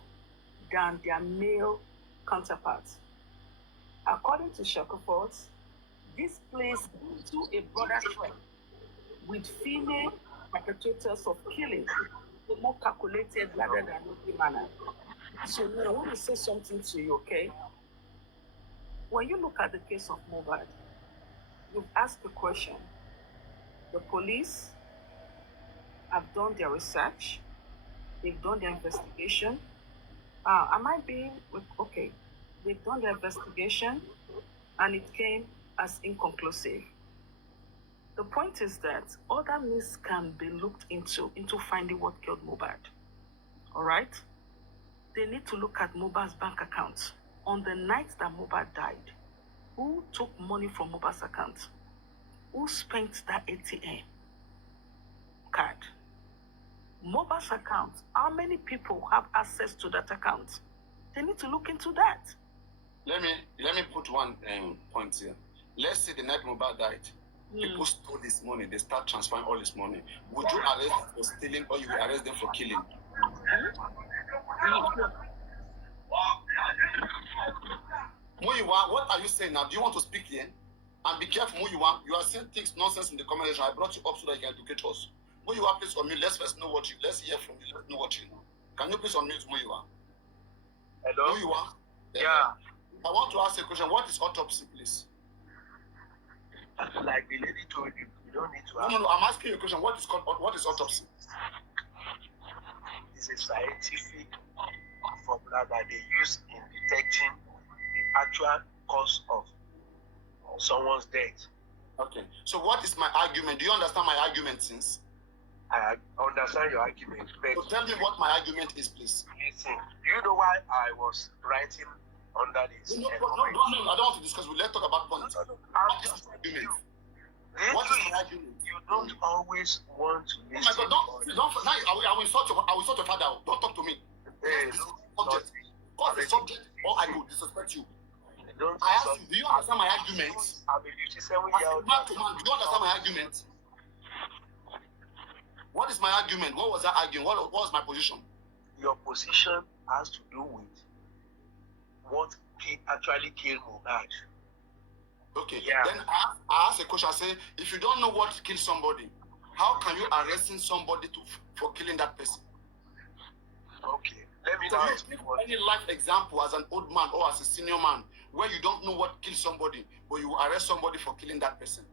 than their male counterparts. According to Shackelford, this plays into a broader trend with female perpetrators of killing in a more calculated rather than open manner. So now I want to say something to you, okay? When you look at the case of Mohbad, you've asked the question. The police have done their research, they've done their investigation. Am I being okay? They've done their investigation and it came as inconclusive. The point is that other means can be looked into finding what killed Mohbad. All right? They need to look at Mohbad's bank account. On the night that Mohbad died, who took money from Mohbad's account? Who spent that ATM card? Mohbad's account. How many people have access to that account? They need to look into that. Let me put one point here. Let's say the night Mohbad died, people stole his money. They start transferring all his money. Would you arrest them for stealing, or you will arrest them for killing? Muyiwa, what are you saying now? Do you want to speak here? And be careful, Muyiwa. You are saying things nonsense in the comment section. I brought you up so that you can educate us. Muyiwa, please unmute. Let's first know let's hear from you. Let's know what you know. Can you please unmute Muyiwa? Hello? Muyiwa? Yeah. I want to ask a question. What is autopsy, please? Like the lady told you, you don't need to ask. No. I'm asking you a question. What is autopsy? It's a scientific formula that they use in detecting the actual cause of someone's death. Okay. So what is my argument? Do you understand my argument since? I understand your argument. But so tell me what my argument is, please. Listen, do you know why I was writing under this? No, I don't want to discuss. Let's talk about points. What is my argument? don't always want to Oh my listen. God! Don't. Now I will insult your father. Don't talk to me. Hey, Subject. Cause the subject, or I will disrespect you. don't I ask you, do you understand my argument? I'm a 57-year-old Man to man, do you understand my argument? What is my argument? What was that argument? What was my position? Your position has to do with what actually killed Mohbad. Okay. Yeah. Then I ask a question. I say, if you don't know what killed somebody, how can you arresting somebody for killing that person? Okay. Let me So now you explain give what. any life example as an old man or as a senior man where you don't know what killed somebody, but you arrest somebody for killing that person.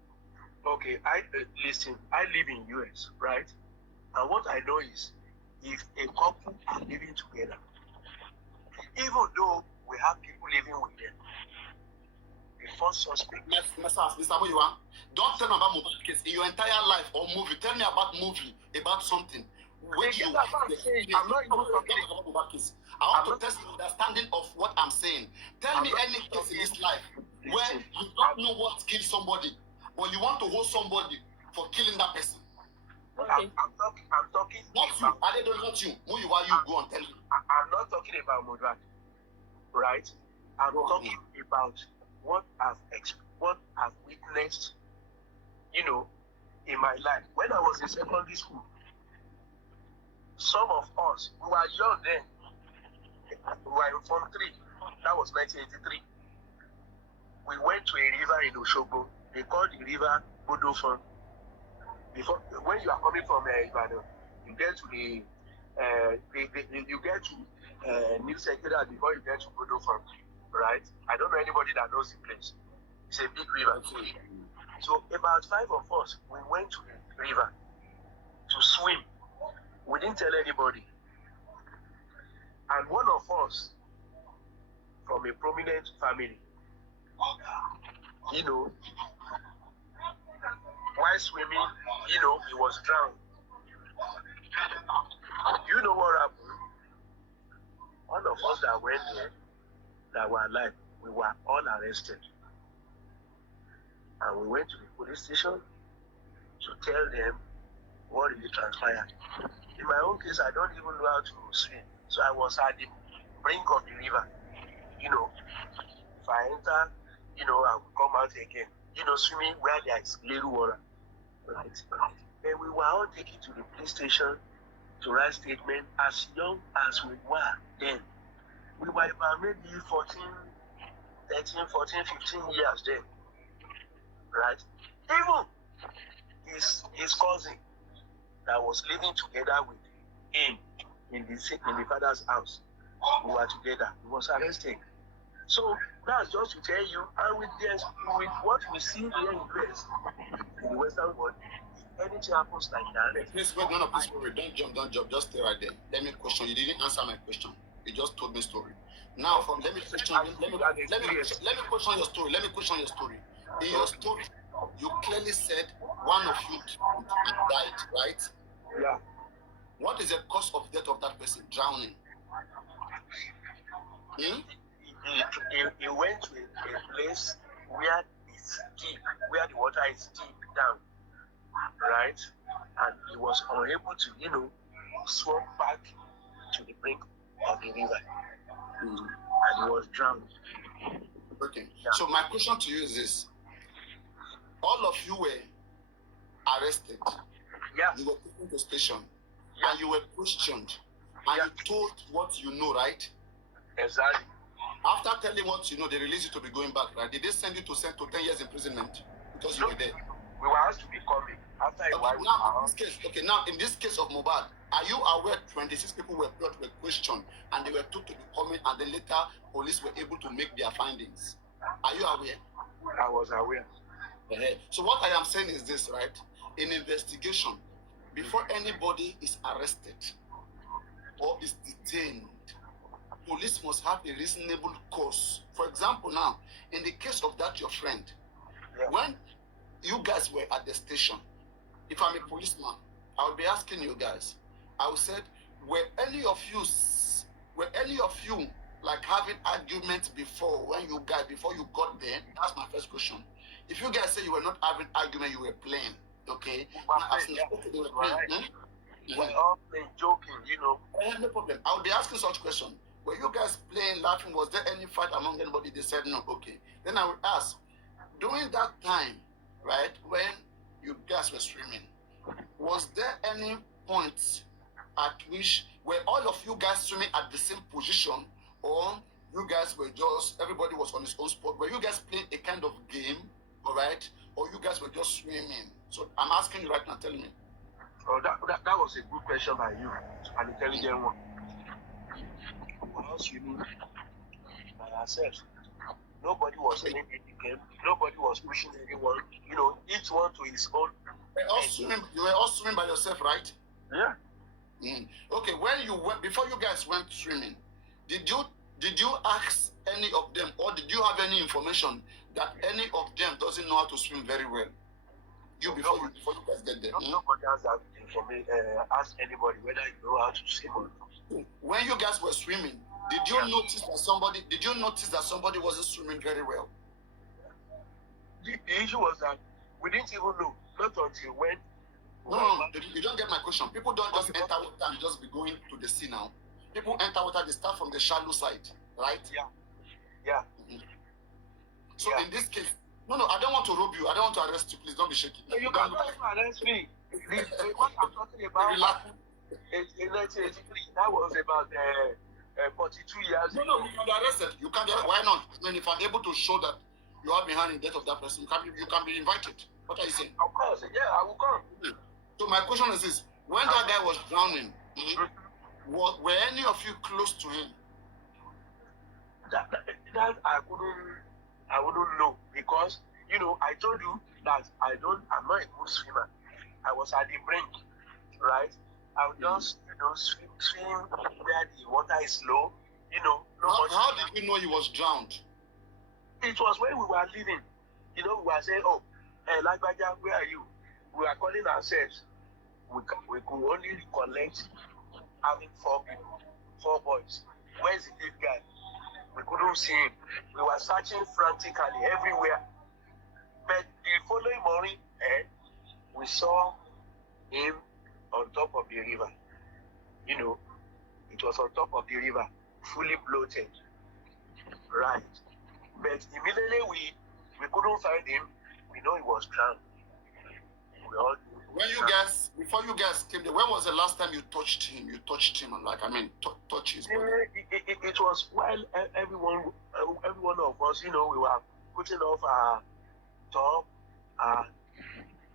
Okay, listen. I live in US, right? And what I know is, if a couple are living together, even though we have people living with them, the first suspect. Mr. Moyiwa, don't tell me about Mohbad case in your entire life or movie. Tell me about movie, about something. Which Yes, you I'm not saying. I'm not even talking about Mohbad case. I want to test your understanding of what I'm saying. Tell me any case in this life where you don't know what killed somebody, but you want to hold somebody for killing that person. Okay. I'm talking. Not you. About, I don't not you. Who you are, you go and tell me. I'm not talking about Mohbad, right? I'm Go on. talking about what I've witnessed, in my life. When I was in secondary school, some of us, we were young then. We were in Form 3. That was 1983. We went to a river in Oshogo. They called the river Bodofon. Before, when you are coming from Ibadan, you get to you get to New Secretariat before you get to Bodofon, right? I don't know anybody that knows the place. It's a big river. So about 5 of us, we went to the river to swim. We didn't tell anybody. And one of us, from a prominent family, while swimming, he was drowned. You know what happened? All of us that went there, that were alive, we were all arrested. And we went to the police station to tell them what really transpired. In my own case, I don't even know how to swim. So I was at the brink of the river. If I enter, I will come out again. Swimming where there is little water. Right. Then we were all taken to the police station to write statement as young as we were then. We were about maybe 14, 15 years then. Right? Even his cousin that was living together with him in the father's house, we were together. He was arrested. So that's just to tell you, and with what we see here in the Western world, if anything happens like that. Please wait, please wait. Don't jump. Just stay right there. Let me question. You didn't answer my question. You just told me story. Now, let me question your story. Let me question your story. In your story, you clearly said one of you died, right? Yeah. What is the cause of death of that person? Drowning. He went to a place where it's deep, where the water is deep down, right? And he was unable to, swim back to the brink of the river. And he was drowned. Okay. Yeah. So my question to you is this. All of you were arrested. Yeah. You were taken to station. Yeah. And you were questioned. And you told what you know, right? Exactly. After telling what you know, they released you to be going back, right? Did they send you to 10 years imprisonment because you were there? We were asked to be coming after a while. Now in this case of Mohbad, are you aware 26 people were questioned and they were took to be coming, and then later police were able to make their findings? Are you aware? I was aware. So what I am saying is this, right? In investigation, before anybody is arrested or is detained, police must have a reasonable cause. For example, now, in the case of that your friend, when you guys were at the station, if I'm a policeman, I would be asking you guys, I would say, were any of you like having arguments before you got there? That's my first question. If you guys say you were not having argument, you were playing, Okay. We're Now, as playing, okay, they were Right. playing. We're all playing, joking, No problem. I'll be asking such question. Were you guys playing, laughing? Was there any fight among anybody? They said no. Okay. Then I will ask, during that time, right, when you guys were swimming, was there any point at which were all of you guys swimming at the same position, or you guys were just everybody was on his own spot? Were you guys playing a kind of game, all right, or you guys were just swimming? So I'm asking you right now. Tell me. Oh, that was a good question by you, an intelligent one. We were all swimming by ourselves. Nobody was playing any game. Nobody was pushing anyone. Each one to his own. You were all swimming by yourself, right? Yeah. Okay, when you went before you guys went swimming, did you ask any of them, or did you have any information that any of them doesn't know how to swim very well? Before you guys get there. Nobody has that information. Ask anybody whether you know how to swim or not. When you guys were swimming, did you notice that somebody wasn't swimming very well? The issue was that we didn't even know, not until when. No, you don't get my question. People don't just enter water and just be going to the sea now. People enter water, they start from the shallow side, right? Yeah. So in this case, no, I don't want to rob you. I don't want to arrest you. Please don't be shaky. No, you can't arrest me. What I'm talking about in 1983, that was about 42 years ago. No, you can be arrested. You can be. Why not? I mean, if I'm able to show that you are behind the death of that person, you can be invited. What are you saying? Of course, I will come. So my question is this: when that guy was drowning, were any of you close to him? That I wouldn't know, because I told you that I'm not a good swimmer. I was at the brink, right? I would just swim where the water is low. How did you know he was drowned? It was when we were leaving. We were saying, "Oh, Lagbaja, where are you?" We were calling ourselves. We could only recollect having 4 people, 4 boys. Where's the big guy? We couldn't see him. We were searching frantically everywhere. But the following morning, we saw him on top of the river. It was on top of the river, fully bloated. Right. But immediately we couldn't find him. We know he was drowned. Before you guys came there, when was the last time you touched him? Touch his body. It was while every one of us, we were putting off our top.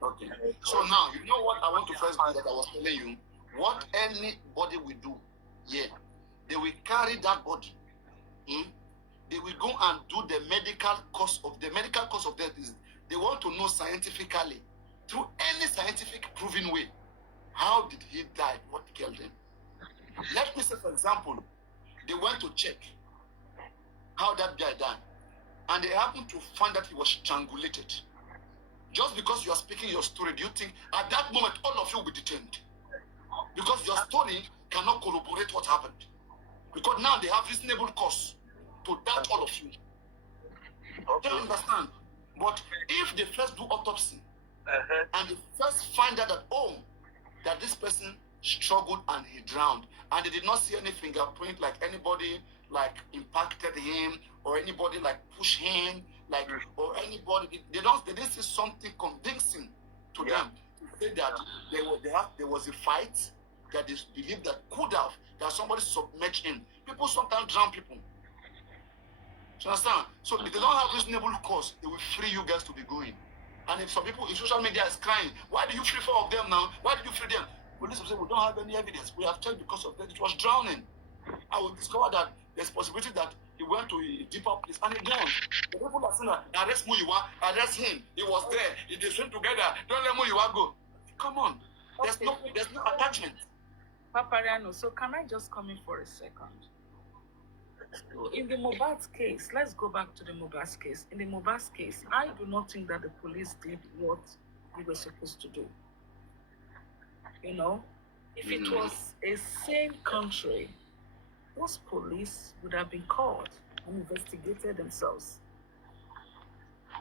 Okay. So now, you know what I want to first do that I was telling you? What anybody will do, they will carry that body. They will go and do the medical cause of death. Is they want to know scientifically, through any scientific proven way, how did he die? What killed him? Let me say, for example, they went to check how that guy died, and they happened to find that he was strangulated. Just because you are speaking your story, do you think at that moment all of you will be detained? Because your story cannot corroborate what happened. Because now they have reasonable cause to doubt all of you. Okay. Do you understand? But if they first do autopsy, and they first find out that this person struggled and he drowned, and they did not see any fingerprint, like anybody impacted him, or anybody pushed him, or anybody, they didn't see something convincing to them to say that there was a fight, that is believed that somebody submerged him. People sometimes drown people. You understand? So if they don't have reasonable cause, they will free you guys to be going. And if some people in social media is crying, why do you free 4 of them now? Why did you free them? Police will say, we don't have any evidence. We have checked because of that. It was drowning. I will discover that there's possibility that he went to a deeper place and he drowned. The people are saying, arrest Muyiwa, arrest him. He was there. They swim together. Don't let Muyiwa go. Come on. There's no attachment. Papariano, so can I just come in for a second? In the Mohbad's case, let's go back to the Mohbad's case. In the Mohbad's case, I do not think that the police did what they were supposed to do. If it was a sane country, those police would have been called and investigated themselves.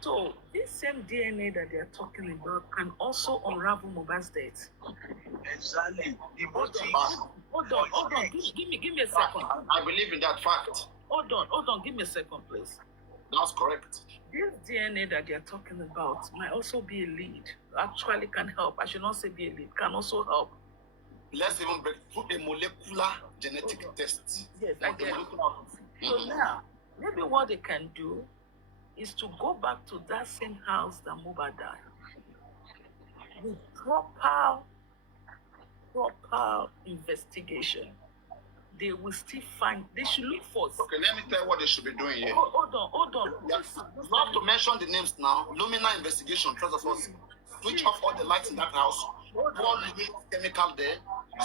So this same DNA that they are talking about can also unravel Mohbad's death. Exactly. The motive. Hold on. Give me a second. I believe in that fact. Hold on. Give me a second, please. That's correct. This DNA that they are talking about might also be a lead. Actually, can help. I should not say be a lead. Can also help. Let's even put a molecular genetic test. Yes, Not I get it. molecular. So now, maybe what they can do is to go back to that same house that Mohbad died with proper investigation. They will still find. They should look for. Okay, let me tell you what they should be doing here. Hold on. Yeah. You have to mention the names now. Lumina investigation. First of all, switch off all the lights in that house. Pour chemical there.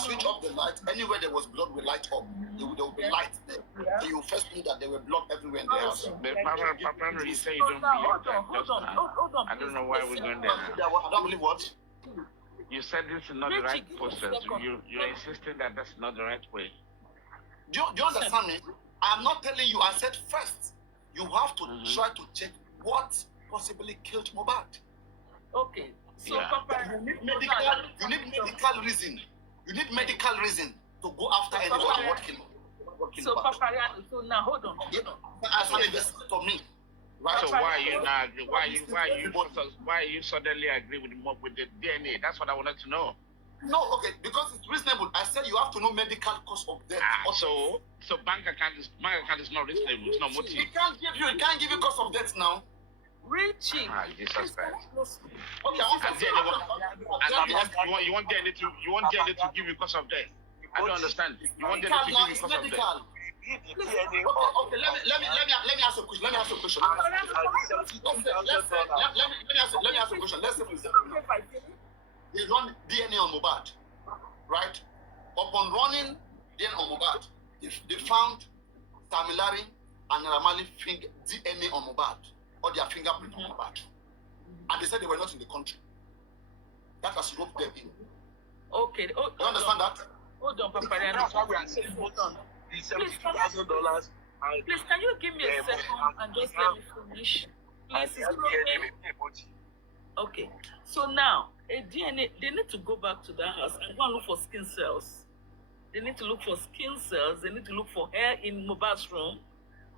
Switch off the light. Anywhere there was blood will light up. There will be light there. So you first knew that there were blood everywhere in the house. But Papariano, you say you don't believe that. Hold on. I don't know why we're going there now. I don't believe what? You said this is not the right process. You're insisting that that's not the right way. Do you understand me? I'm not telling you. I said first, you have to try to check what possibly killed Mohbad. Okay. So Yeah. Papa, You need medical reason. You need medical reason to go after anyone what killed So Mohbad. Papariano, so now hold on. As an investigator, me, right? So why are you not? Why you suddenly agree with the DNA? That's what I wanted to know. No, okay, because it's reasonable. I said you have to know medical cause of death. So bank account is not reasonable. It's not motive. He can't give you cause of death now. Richie. Jesus Christ. Okay, You want DNA to give you cause of death? I don't understand. You want DNA to give you cause of death? Okay, let me ask a question. Let me ask a question. Let me ask a question. Let's say for example, they run DNA on Mohbad, right? Upon running DNA on Mohbad, they found Tamilari and Ramali DNA on Mohbad, or their fingerprint on Mohbad, and they said they were not in the country. That has roped them in. Okay. You understand that? Hold on, Papariano. That's why we are saying Hold on. the $70,000. Please, can you give me a second and just let me finish? Please, is it okay? Okay. So now, a DNA, they need to go back to that house and go and look for skin cells. They need to look for skin cells. They need to look for hair in Mohbad's room.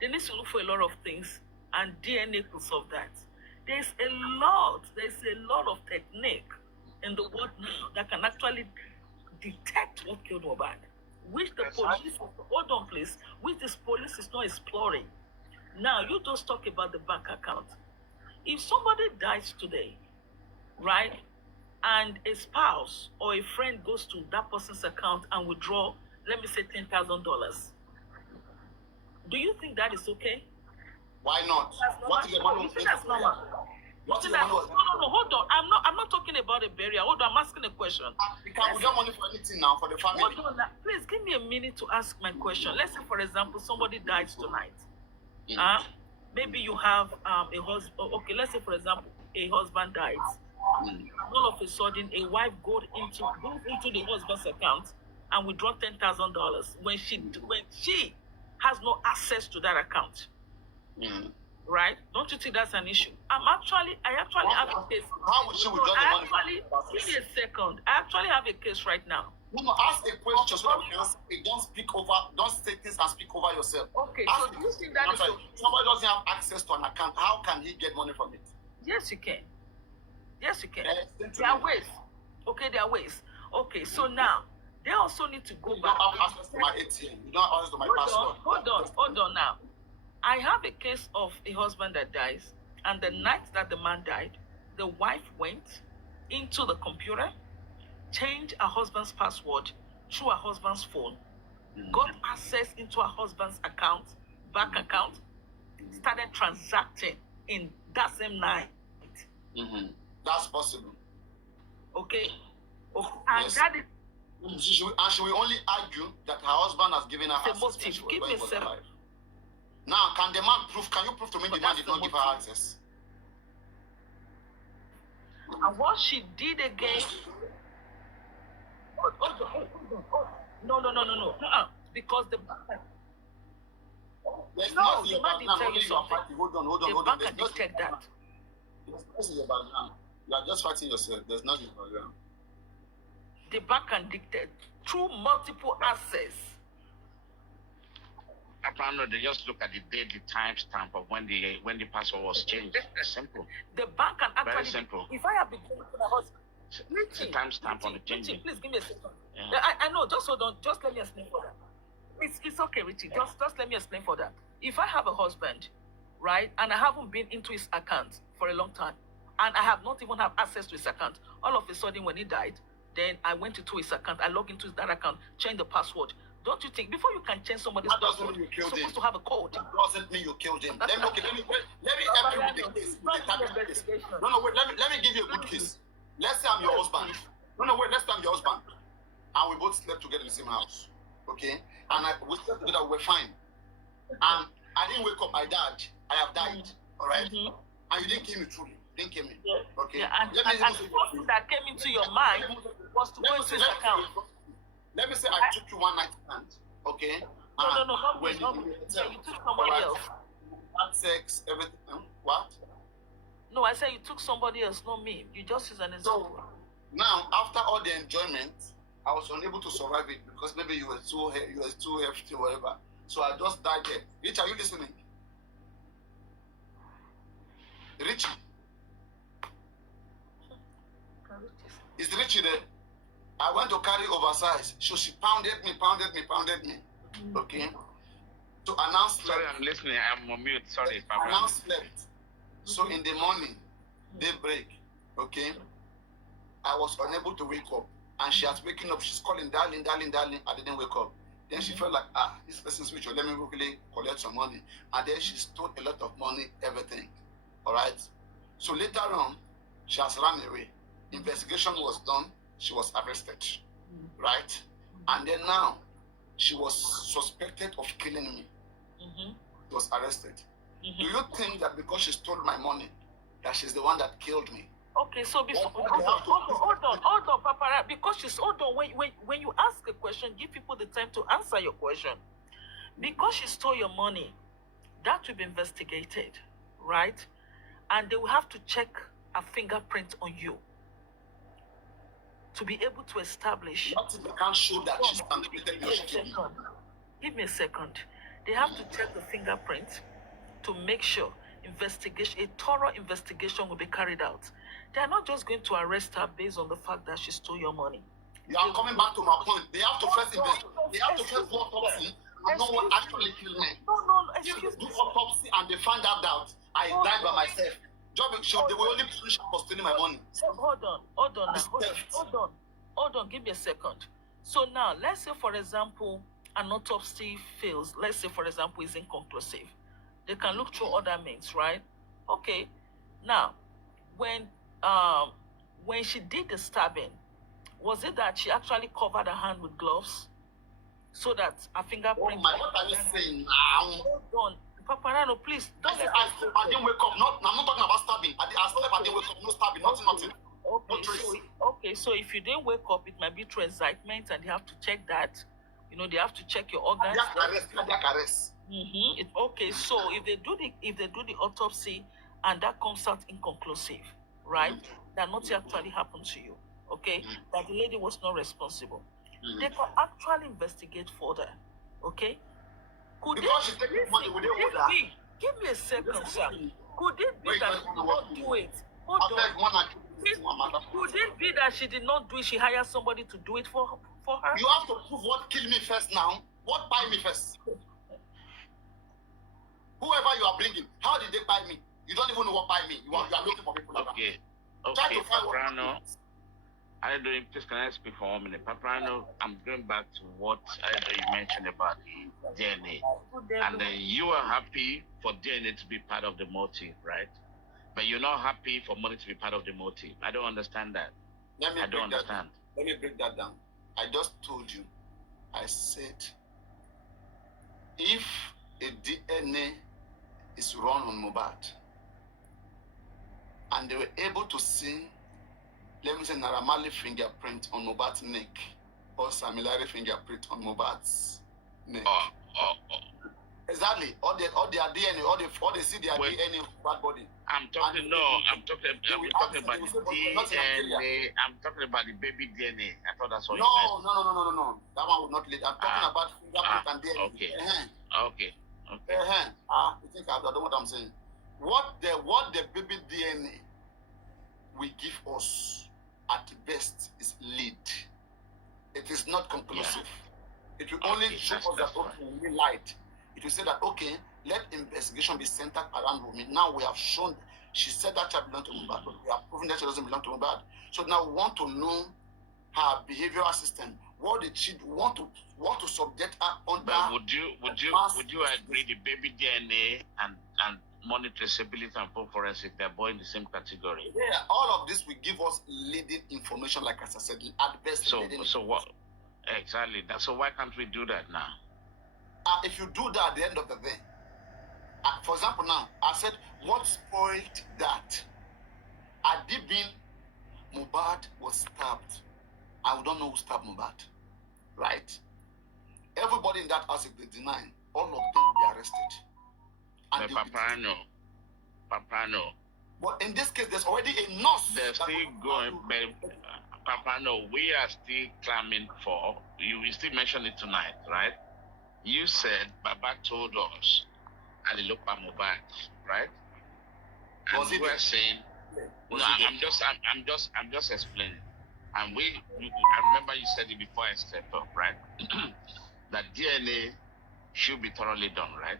They need to look for a lot of things, and DNA could solve that. There's a lot of technique in the world now that can actually detect what killed Mohbad, which the police, hold on please, which this police is not exploring. Now, you just talk about the bank account. If somebody dies today, right, and a spouse or a friend goes to that person's account and withdraw, let me say $10,000, do you think that is okay? Why not? What is the money? You think that's normal? What is the No, money? hold on. I'm not talking about a burial. Hold on, I'm asking a question. We can withdraw money for anything now for the family. Hold on, now. Please give me a minute to ask my question. Let's say, for example, somebody dies tonight. Maybe you have a husband. Okay, let's say, for example, a husband dies. All of a sudden, a wife goes into the husband's account and withdraw $10,000 when she has no access to that account. Right? Don't you think that's an issue? I actually have a case. How would she withdraw the money? Give me a second. I actually have a case right now. No, ask a question so that you don't speak over, don't say things and speak over yourself. Okay, Ask so do you think that is okay? Somebody doesn't have access to an account. How can he get money from it? Yes, you can. Yes, you can. Explain to There are me. ways. Okay, there are ways. Okay, so now they also need to go You back. don't have access to my ATM. You don't have access to my password. Hold on now. I have a case of a husband that dies, and the night that the man died, the wife went into the computer, changed her husband's password through her husband's phone, got access into her husband's account, bank account, started transacting in that same night. That's possible. Okay? And Yes. that is She will only argue that her husband has given her the access motive. when she Give me a was second. alive. Now, can the man prove? Can you prove to me But the man that's did the not give her motive. access? And what she did again. Hold on. No. Because the There's No, nothing the about man now. did tell Only you you are something. fighting. Hold on. the bank There's can nothing. detect that. There's nothing in your background. You are just fighting yourself. There's nothing in your background. The bank can dictate through multiple access. Apparently, they just look at the date, the timestamp of when the password was changed. Simple. The bank can actually. Very simple. If I have been going to my husband, It's a timestamp on the changing. please give me a second. Yeah. I know. Just hold on. Just let me explain for that. It's okay, Richie. Just let me explain for that. If I have a husband, right, and I haven't been into his account for a long time, and I have not even have access to his account, all of a sudden when he died, then I went into his account, I logged into that account, changed the password. Don't you think before you can change somebody's That doesn't password, mean you you're killed him. supposed to have a code? That doesn't mean you killed him. Let me help you with the case. With the type of case. No, wait. Let me give you a good case. Let's say I'm your husband. No, wait. Let's say I'm your husband, and we both slept together in the same house. Okay, and we slept together. We're fine. And I didn't wake up. I died. I have died. All right. Mm-hmm. And you didn't kill me truly. You didn't kill me. Yeah. Okay. Yeah, and the first thing that came into your mind was to go into his account. Let me say I took you one night stand. Okay. No, not me. Yeah, you took somebody else. Had sex, everything. What? No, I said you took somebody else, not me. You just use an example. So now, after all the enjoyment, I was unable to survive it because maybe you were too hefty or whatever. So I just died there. Rich, are you listening? Richie. Is Richie there? I went to carry oversize. So she pounded me. Okay. To announce. Sorry, I'm listening. I'm on mute. Sorry, Papa. Announce slept. So in the morning, daybreak, okay, I was unable to wake up. And she has waking up. She's calling, darling. I didn't wake up. Then she felt like, this person's rich. Let me quickly collect some money. And then she stole a lot of money, everything. All right. So later on, she has run away. Investigation was done. She was arrested. Right. And then now, she was suspected of killing me. She was arrested. Do you think that because she stole my money, that she's the one that killed me? Okay, so hold on, Papara. Because when you ask a question, give people the time to answer your question. Because she stole your money, that will be investigated, right? And they will have to check a fingerprint on you to be able to establish. What if they can't show that she's manipulated me? Give me a second. They have to check the fingerprint to make sure a thorough investigation will be carried out. They are not just going to arrest her based on the fact that she stole your money. You are coming back to my point. They have to first investigate. They have to first do autopsy and know what actually killed me. No, If they do autopsy and they find out that I died by myself, they will only punish her for stealing my money. Hold on, give me a second. So now, let's say, for example, an autopsy fails. Let's say, for example, it's inconclusive. They can look through other means, right? Okay. Now, when she did the stabbing, was it that she actually covered her hand with gloves so that her fingerprint? Oh my! What are you saying now? Hold on, Papariano, please. I didn't wake up. I'm not talking about stabbing. I slept. I didn't wake up. No stabbing. Nothing. Okay. So if you didn't wake up, it might be through excitement, and they have to check that. They have to check your organs. Cardiac arrest. Okay. So if they do the autopsy and that comes out inconclusive, right? That nothing actually happened to you. Okay, that the lady was not responsible. They can actually investigate further. Okay. Because she taking money, would they hold her? Give me a second, sir. Could it be that she did not do it? Hold on. Could it be that she did not do it? She hired somebody to do it for her? You have to prove what killed me first now. What buy me first? Whoever you are bringing, how did they buy me? You don't even know what buy me. You are looking for people like that. Okay, Papariano. Please can I speak for 1 minute? Papariano, I'm going back to what you mentioned about DNA. And you are happy for DNA to be part of the motive, right? But you're not happy for money to be part of the motive. I don't understand that. I don't understand. Let me break that down. I just told you. I said, if a DNA is run on Mohbad, and they were able to see, let me say, Naira Marley fingerprint on Mohbad's neck, or Samilari fingerprint on Mohbad's neck. Exactly. All their DNA, all they see their Wait. DNA of bad body. I'm talking I'm talking about the DNA. I'm talking about the baby DNA. I thought that's what you meant. No. That one would not lead. I'm talking about fingerprint and DNA. Okay. Okay. You think I don't know what I'm saying? What the baby DNA will give us at best is lead. It is not conclusive. It will only show us that we lied. It will say that let investigation be centered around Wumi. Now we have shown she said that child belonged to Mohbad, but we have proven that she doesn't belong to Mohbad. So now we want to know her behavioral system. What did she want to subject her under? But would you agree the baby DNA and money traceability and full forensic, they're both in the same category? Yeah, all of this will give us leading information, like as I said, at best. So what exactly? So why can't we do that now? If you do that at the end of the day, for example, now I said what spoiled that? Adibin Mohbad was stabbed. I don't know who stabbed Mohbad, right? Everybody in that house, if they deny, all of them will be arrested. And Papariano. But in this case, there's already a nurse. They're still going, but Papariano, we are still claiming for. You will still mention it tonight, right? You said Baba told us and he looked at Mohbad, right? And we were saying, I'm just explaining. And I remember you said it before I stepped up, right? That DNA should be thoroughly done, right?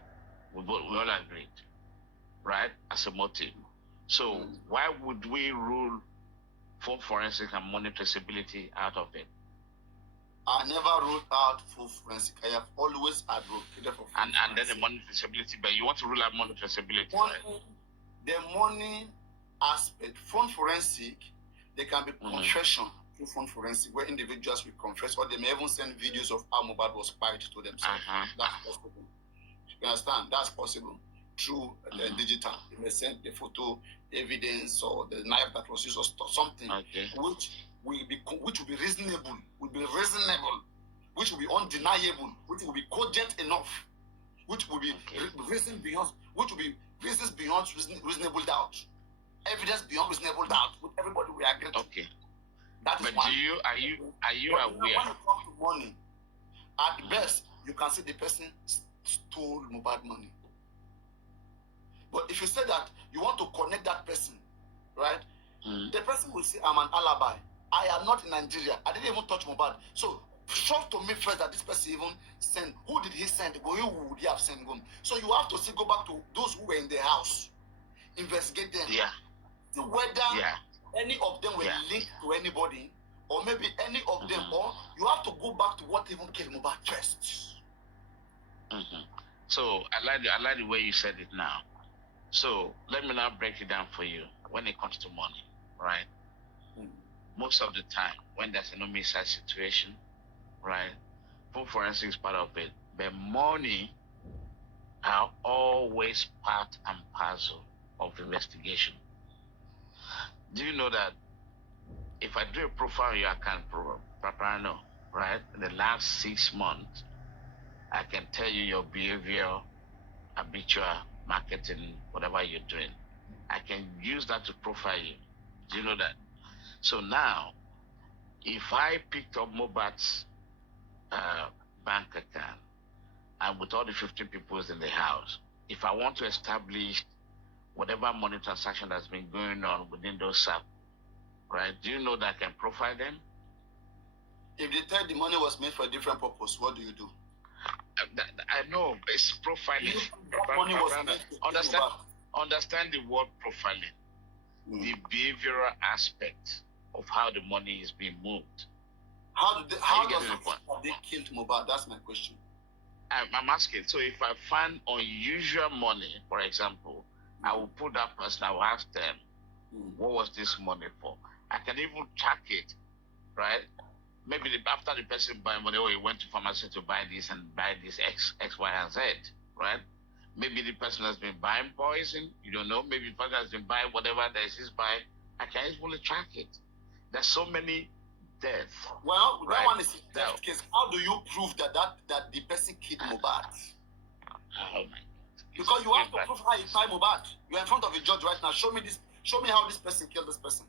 We all agreed, right? As a motive. So why would we rule full forensic and money traceability out of it? I never ruled out full forensic. I have always advocated for full and then the money traceability, but you want to rule out money traceability, right? Right? The money aspect, phone forensic, there can be confession through phone forensic where individuals will confess, or they may even send videos of how Mohbad was quiet to themselves. That's possible. You understand? That's possible through the digital. They may send the photo evidence or the knife that was used or something, which will be reasonable, which will be undeniable, which will be cogent enough, which will be reasonable beyond reasonable doubt, evidence beyond reasonable doubt, which everybody will agree to. Okay. That is but one. are you aware? When it comes to money, at best you can say the person stole Mohbad money. But if you say that you want to connect that person, right? The person will say, I'm an alibi. I am not in Nigeria. I didn't even touch Mohbad. So show to me first that this person even sent. Who did he send? Who would he have sent home? So you have to still go back to those who were in the house, investigate them. See whether any of them were linked to anybody, or maybe any of them, or you have to go back to what even killed Mohbad first. So I like the way you said it now. So let me now break it down for you. When it comes to money, right? Most of the time, when there's an homicide situation, right, full forensic is part of it. But money are always part and parcel of investigation. Do you know that if I do a profile on your account, Papariano, right, in the last 6 months, I can tell you your behavior, habitual, marketing, whatever you're doing. I can use that to profile you. Do you know that? So now, if I picked up Mohbad's bank account, and with all the 15 people in the house, if I want to establish whatever money transaction that's been going on within those apps, right? Do you know that I can profile them? If they tell the money was made for a different purpose, what do you do? I know, it's profiling. Money was made Understand the word profiling, the behavioral aspect of how the money is being moved. How does they kill Mohbad? That's my question. I'm asking. So if I find unusual money, for example, I will put that person, I will ask them, what was this money for? I can even track it, right? Maybe after the person buy money, or he went to pharmacy to buy this and buy this X, Y, and Z, right? Maybe the person has been buying poison, you don't know. Maybe the person has been buying whatever there is buying. I can easily track it. There's so many deaths. Well, that one is a death case. How do you prove that the person killed Mohbad? Oh my God. Because you have to prove how you tie Mohbad. You're in front of a judge right now. Show me this. Show me how this person killed this person.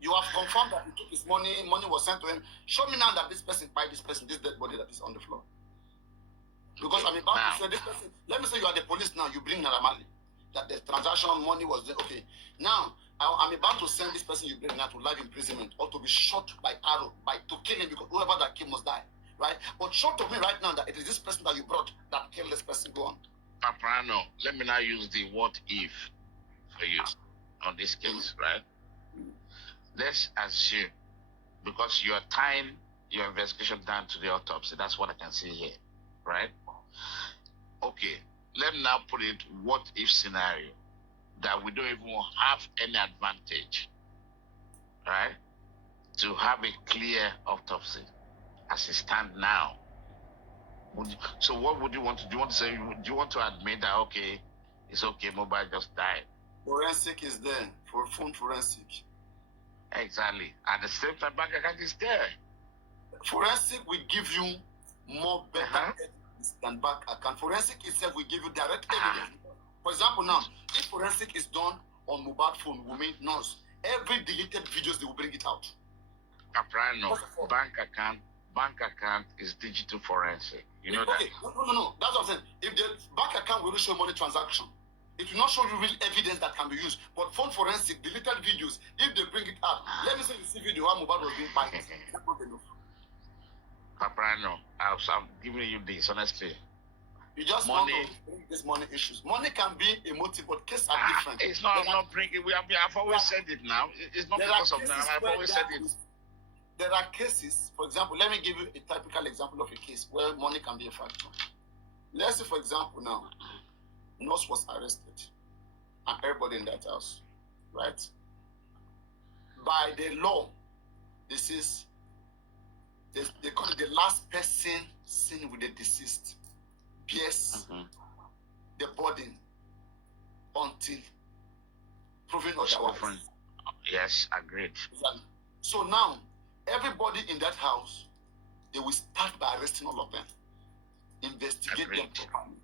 You have confirmed that he took his money. Money was sent to him. Show me now that this person buy this person, this dead body that is on the floor. Because I'm about to say this person. Let me say you are the police now. You bring Naramali. That the transaction money was there. Okay. Now I'm about to send this person you bring now to life imprisonment or to be shot by arrow, to kill him, because whoever that killed must die. Right? But show to me right now that it is this person that you brought that killed this person. Go on. Papariano, let me now use the what if for you on this case, right? Let's assume, because you are tying your investigation down to the autopsy, that's what I can see here, right? Okay, let me now put it what if scenario that we don't even have any advantage, right? To have a clear autopsy as it stands now. So what would you want to do? You want to say, do you want to admit that, okay, it's okay, Mohbad just died? Forensic is there for phone forensic. Exactly. At the same time, bank account is there. Forensic will give you more better evidence than bank account. Forensic itself will give you direct evidence. For example, now, if forensic is done on mobile phone, we mean nurse. Every deleted videos, they will bring it out. Papariano, bank account is digital forensic. You know okay, that? No. That's what I'm saying. If the bank account will show money transaction, it will not show you real evidence that can be used. But phone forensic, deleted videos, if they bring it out, let me say you see video how mobile was being banned. That's not enough. Papariano, I'm giving you this, honestly. You just want to bring these money issues. Money can be a motive, but cases are different. It's not bringing. I've always said it now. It's not because of now. I've always said it. There are cases, for example, let me give you a typical example of a case where money can be a factor. Let's say, for example, now, nurse was arrested and everybody in that house, right? By the law, this is, they call it the last person seen with the deceased bears the burden until proven otherwise. Yes, agreed. So now, everybody in that house, they will start by arresting all of them, investigate them properly.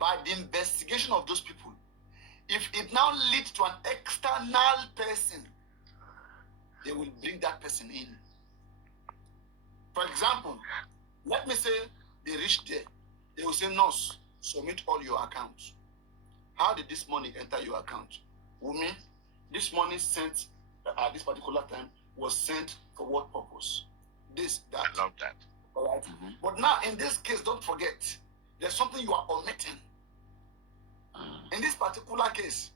By the investigation of those people, if it now leads to an external person, they will bring that person in. For example, let me say they reach there, they will say, nurse, submit all your accounts. How did this money enter your account? Woman, this money sent at this particular time was sent for what purpose? This, that. I love that. All right. But now, in this case, don't forget, there's something you are omitting. In this particular case,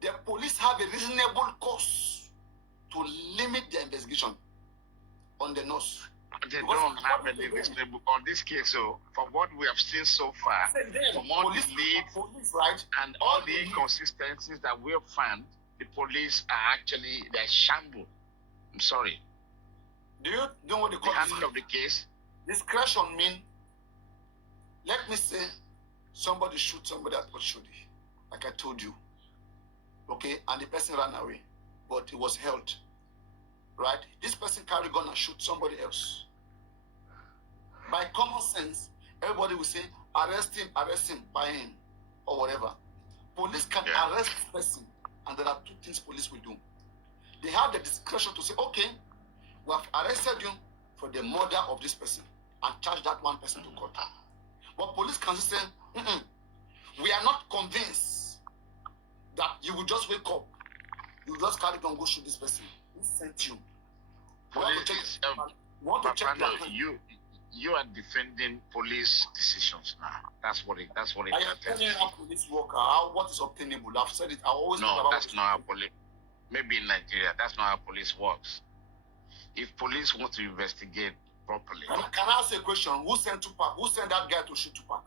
the police have a reasonable cause to limit their investigation on the nurse. They don't have any reasonable on this case. So, from what we have seen so far, from all the leads and all the inconsistencies that we have found, the police are actually they're shamble. I'm sorry. Do you know what the handling of the case? Discretion mean. Let me say, somebody shoot somebody at Poshodi, like I told you. Okay, and the person ran away, but he was held. Right? This person carried gun and shoot somebody else. By common sense, everybody will say, arrest him, buy him, or whatever. Police can arrest this person, and there are two things police will do. They have the discretion to say, okay, we have arrested you for the murder of this person and charge that one person to court. But police can say, we are not convinced that you will just wake up, you will just carry gun, go shoot this person. Who sent you? You are defending police decisions now. That's what it I am telling you how police work. What is obtainable? I've said it. I always no, that's not how police. Maybe in Nigeria, that's not how police works. If police want to investigate properly, can I ask a question? Who sent Tupac? Who sent that guy to shoot Tupac?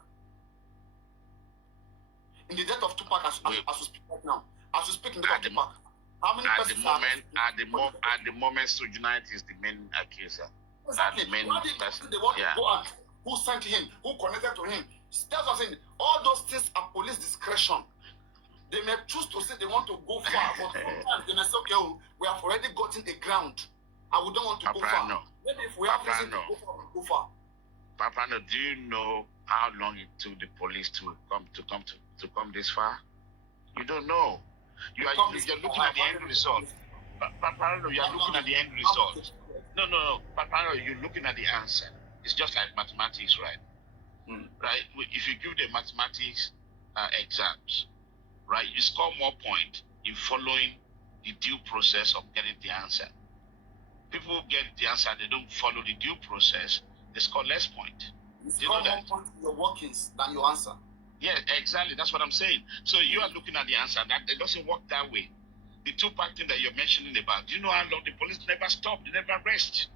In the death of Tupac, as we speak right now, as we speak in the death of Tupac. How many at the moment, Sujunite is the main accuser. Exactly. The main person. They want to go out. Who sent him? Who connected to him? That's what I'm saying. All those things are police discretion. They may choose to say they want to go far, but sometimes they may say, okay, we have already gotten a ground, and we don't want to go far. Maybe if we have reason to go far, we'll go far. Papariano, do you know how long it took the police to come this far? You don't know. You're looking at the end result. Papariano, you're looking at the end result. No. Papariano, you're looking at the answer. It's just like mathematics, right? Right? If you give the mathematics exams, right, you score more points in following the due process of getting the answer. People who get the answer, they don't follow the due process, they score less points. You score more points in your workings than your answer. Yeah, exactly. That's what I'm saying. So you are looking at the answer. That it doesn't work that way. The two-part thing that you're mentioning about, do you know how long the police never stop? They never rest.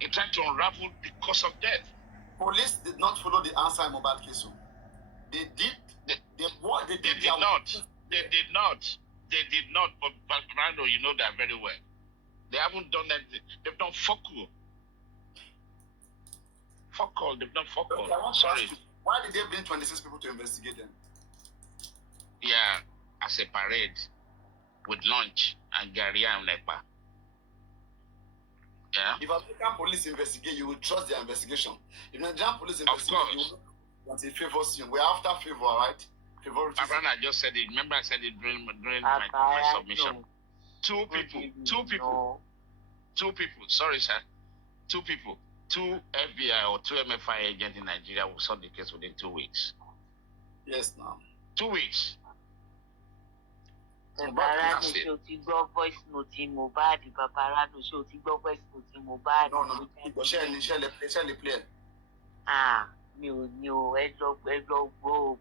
They tried to unravel because of death. Police did not follow the answer in mobile case. They did. They did not. They did not. But Papariano, you know that very well. They haven't done anything. They've done fuck all. Fuck all. They've done fuck all. Okay, Sorry. Why did they bring 26 people to investigate them? Yeah, as a parade with lunch and Gary and Lepa. Yeah. If African police investigate, you will trust their investigation. If Nigerian police investigate, you will want it favors you. We're after favor, right? Favoritism. I just said it. Remember, I said it during my submission. Two people. Sorry, sir. Two people. Two FBI or two MFI agents in Nigeria will solve the case within 2 weeks. Yes, now. 2 weeks. Papariano ṣé o ti gbọ́ voice note Mohbad? Papariano ṣé o ti gbọ́ voice note Mohbad? No. Share play. Mi ò ní o, ẹ lọ gbọ́ o.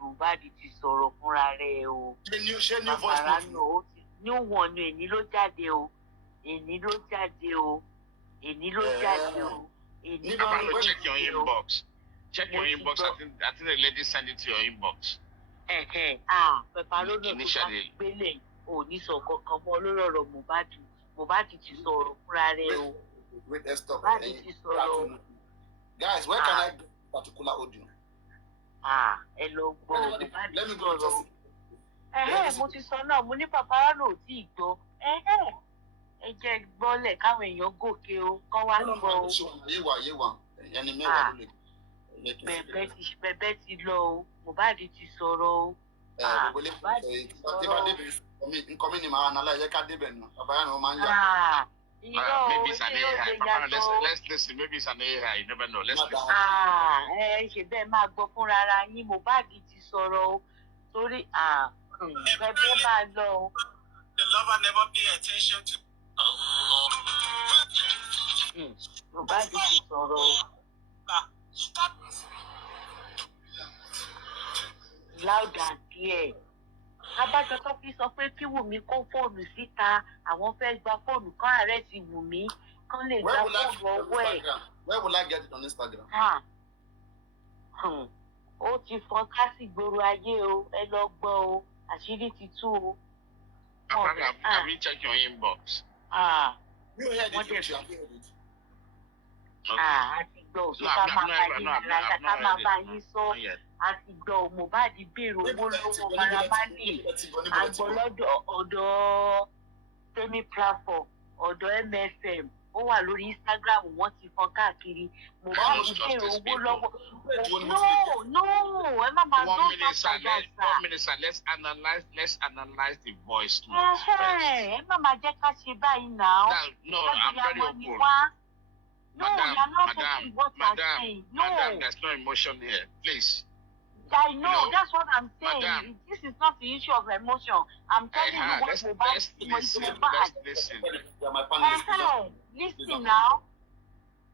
Mohbad ti sọ̀rọ̀ fúnra rẹ̀ o. Ṣé new voice note? Papariano ní wọn ni èní ló jáde o. Papariano, check your inbox. Check your inbox. I think the lady sent it to your inbox. Papariano tó bá gbélé ò ní sọ kankan mọ́ lórí ọ̀rọ̀ Mohbad. Mohbad ti sọ̀rọ̀ fúnra rẹ̀ o. Wait, stop. Mohbad ti sọ̀rọ̀. Guys, where can I get particular audio? Ẹ lọ gbọ́ Mohbad Let me ti go and sọ̀rọ̀. test it. Mo ti sọ náà, mo ní Papariano ò tí ì gbọ́. Ẹ jẹ́ gbọ́lẹ̀ káwọn èèyàn gòkè o, kán wá gbọ́ o. Ayé wa. Ẹni mẹ́wàá ló lè. Bẹ̀bẹ̀ ti lọ o, Mohbad ti sọ̀rọ̀ o. Gbogbo ilé nǹkan mi ni màá analyze ká débẹ̀ nù. Papariano máa ń yà. Maybe it's an AI. Papariano, let's listen. Maybe it's an AI. You never know. Let's listen. Ṣe bẹ́ẹ̀ máa gbọ́ fúnra ara yín, Mohbad ti sọ̀rọ̀ o. Torí bẹ̀bẹ̀ máa lọ o. The lover never pay attention to. Mohbad ti sọ̀rọ̀ o. Loud and clear. Abájọ tó fi sọ pé kí Wùmí kó fóònù síta, àwọn fẹ́ gba fóònù kan ààrẹ ti Wùmí kán lè gba fóònù ọwọ́ ẹ̀. Where will I get it on Instagram? Ó ti fọ́n ká sí gbòòrò ayé o, ẹ lọ gbọ́ o, àṣírí ti tú o. Papariano, have you checked your inbox? You heard it, you have heard it. Àti gbọ́ òṣù ká máa bá yín láyà ká máa bá yín sọ. Àti gbọ́ Mohbad béèrè owó lọ́wọ́ Maramani. Àgbọ̀ lọ́dọ̀ ọ̀dọ̀ Temi platform, ọ̀dọ̀ MFM. Ó wà lórí Instagram, wọ́n ti fọ́n káàkiri. Mohbad béèrè owó lọ́wọ́. No, ẹ má máa gbọ́ pàpàdà sá. 1 minute, sir. Let's analyze the voice note first. Ẹ má máa jẹ́ ká ṣe báyìí náà. No, I'm very open. No, you're not taking what I'm saying. No. Madam, there's no emotion here. Please. I know, No. that's what I'm saying. Madam. This is not the issue of emotion. I'm telling you what Let's Mohbad listen. was Let's bad. listen. They are my panelists. Listen now.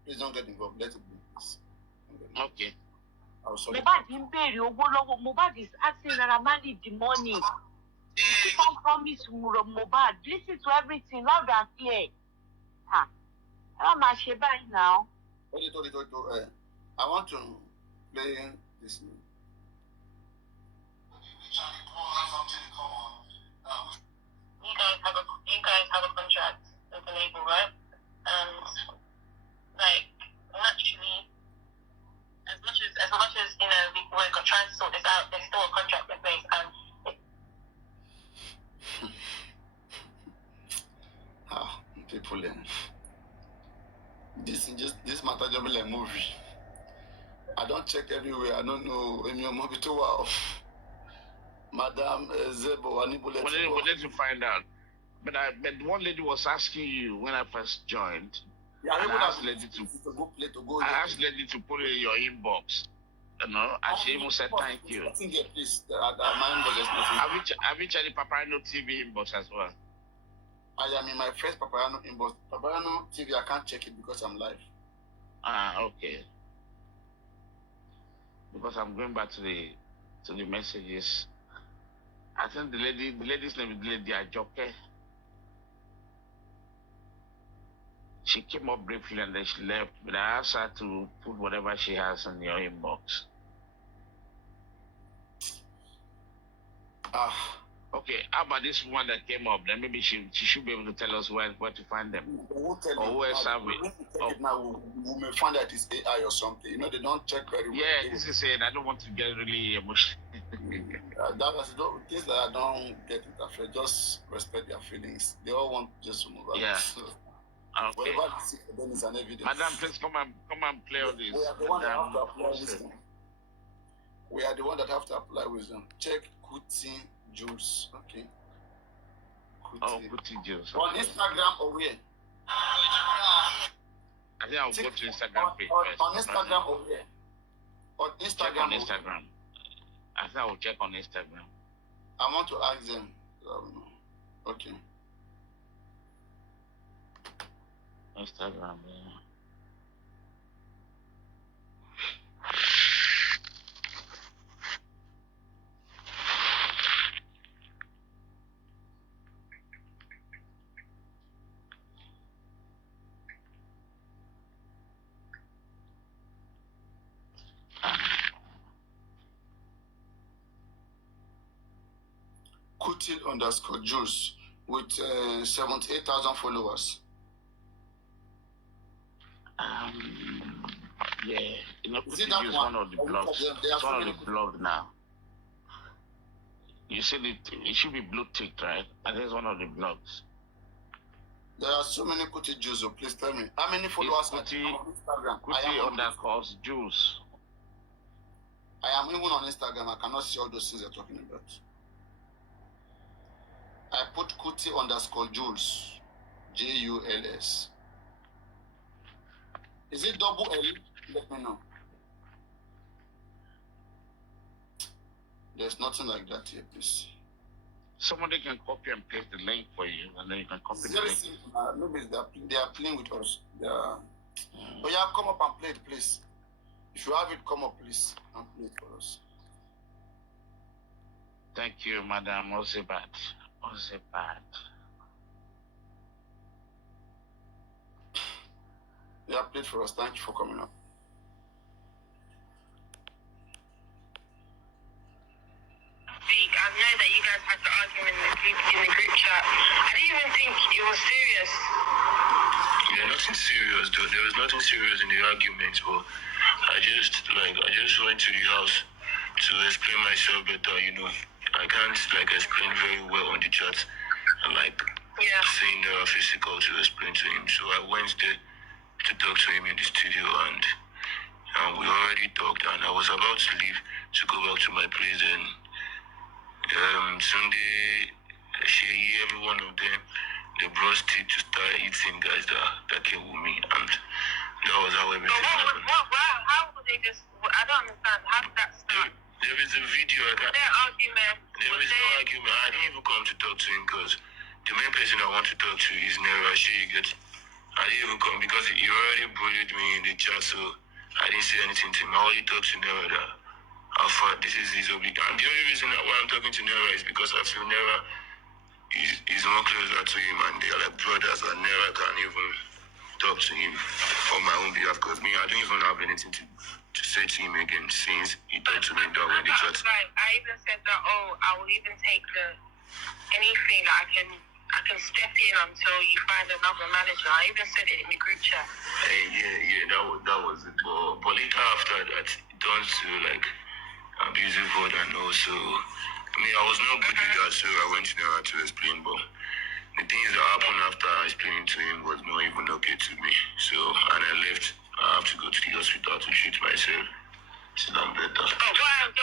Please don't get involved. Let it be. Please. Okay. I'm sorry. Mohbad ń béèrè owó lọ́wọ́. Mohbad is asking Naramali the money. You can't promise Mohbad. Listen to everything loud and clear. Ẹ má máa ṣe báyìí now. I want to play this. You guys have a contract with the label, right? And like naturally, as much as you know, we're trying to sort this out, there's still a contract in place, and People, this matter just be like movie. I don't check everywhere. I don't know. Wow. Madam Zebo, We need to find out. But one lady was asking you when I first joined. Yeah, and I asked lady to put it in your inbox. You know, and she even said thank you. Have you checked the Papariano TV inbox as well? I am in my first Papariano inbox. Papariano TV, I can't check it because I'm live. Okay. Because I'm going back to the messages. I think the lady's name is Lady Ajoke. She came up briefly and then she left, but I asked her to put whatever she has in your inbox. Okay, how about this one that came up? Then maybe she should be able to tell us where to find them. Or where have we? Now we may find that it's AI or something. You know, they don't check very well. Yeah, this is it. I don't want to get really emotional. Things that I don't get interfered, just respect their feelings. They all want just to move out. Yeah. So, okay. whatever they see for them is an evidence. Madam, please come and play all this. We are the one that have to apply wisdom. We are the one that have to apply wisdom. Check Kuti Jules. Okay. Kuti Jules. On Instagram or where? I think I'll go to Instagram page first. On Instagram or where? On Instagram. Check on Instagram. I think I will check on Instagram. I want to ask them. Okay. Instagram, yeah. Kutil_Juice with 78,000 followers. Yeah, you know, Kutil is one of the blogs. It's one of the blogs now. You said it should be blue ticked, right? I think it's one of the blogs. There are so many Kuti Juice, so please tell me. How many followers on Instagram? Kuti_Juice. I am even on Instagram. I cannot see all those things you're talking about. I put Kuti_Jules. Juls. Is it double L? Let me know. There's nothing like that here, please. Somebody can copy and paste the link for you, and then you can copy the link. Maybe they are playing with us. Oh yeah, come up and play it, please. If you have it, come up, please, and play it for us. Thank you, Madam Ozebat. Yeah, play it for us. Thank you for coming up. I know that you guys had the argument in the group chat. I didn't even think it was serious. Yeah, nothing serious though. There was nothing serious in the arguments, but I just went to the house to explain myself better, you know. I can't explain very well on the chat and saying physical to explain to him. So I went there to talk to him in the studio and we already talked and I was about to leave to go back to my place and Sunday, every one of them, they brought stick to start eating guys that came with me, and that was how everything happened. How would they just? I don't understand. How did that start? There is a video. Was there argument? There is no argument. I didn't even come to talk to him because the main person I want to talk to is Nera. I didn't even come because he already bullied me in the chat, so I didn't say anything to him. I only talked to Nera that this is his obligation. And the only reason why I'm talking to Nera is because I feel Nera is more closer to him and they are like brothers and Nera can even talk to him on my own behalf because me, I don't even have anything to say to him again since he talked to me that way in the chat. Right. I even said that, I will even take anything that I can step in until you find another manager. I even said it in the group chat. Yeah, that was it. But later after that, it turns to abusive word and also, I was not good with that, so I went to Nera to explain, but the things that happened after explaining to him was not even okay to me. So, and I left. I have to go to the hospital to treat myself. till I'm better. Oh, wow, so,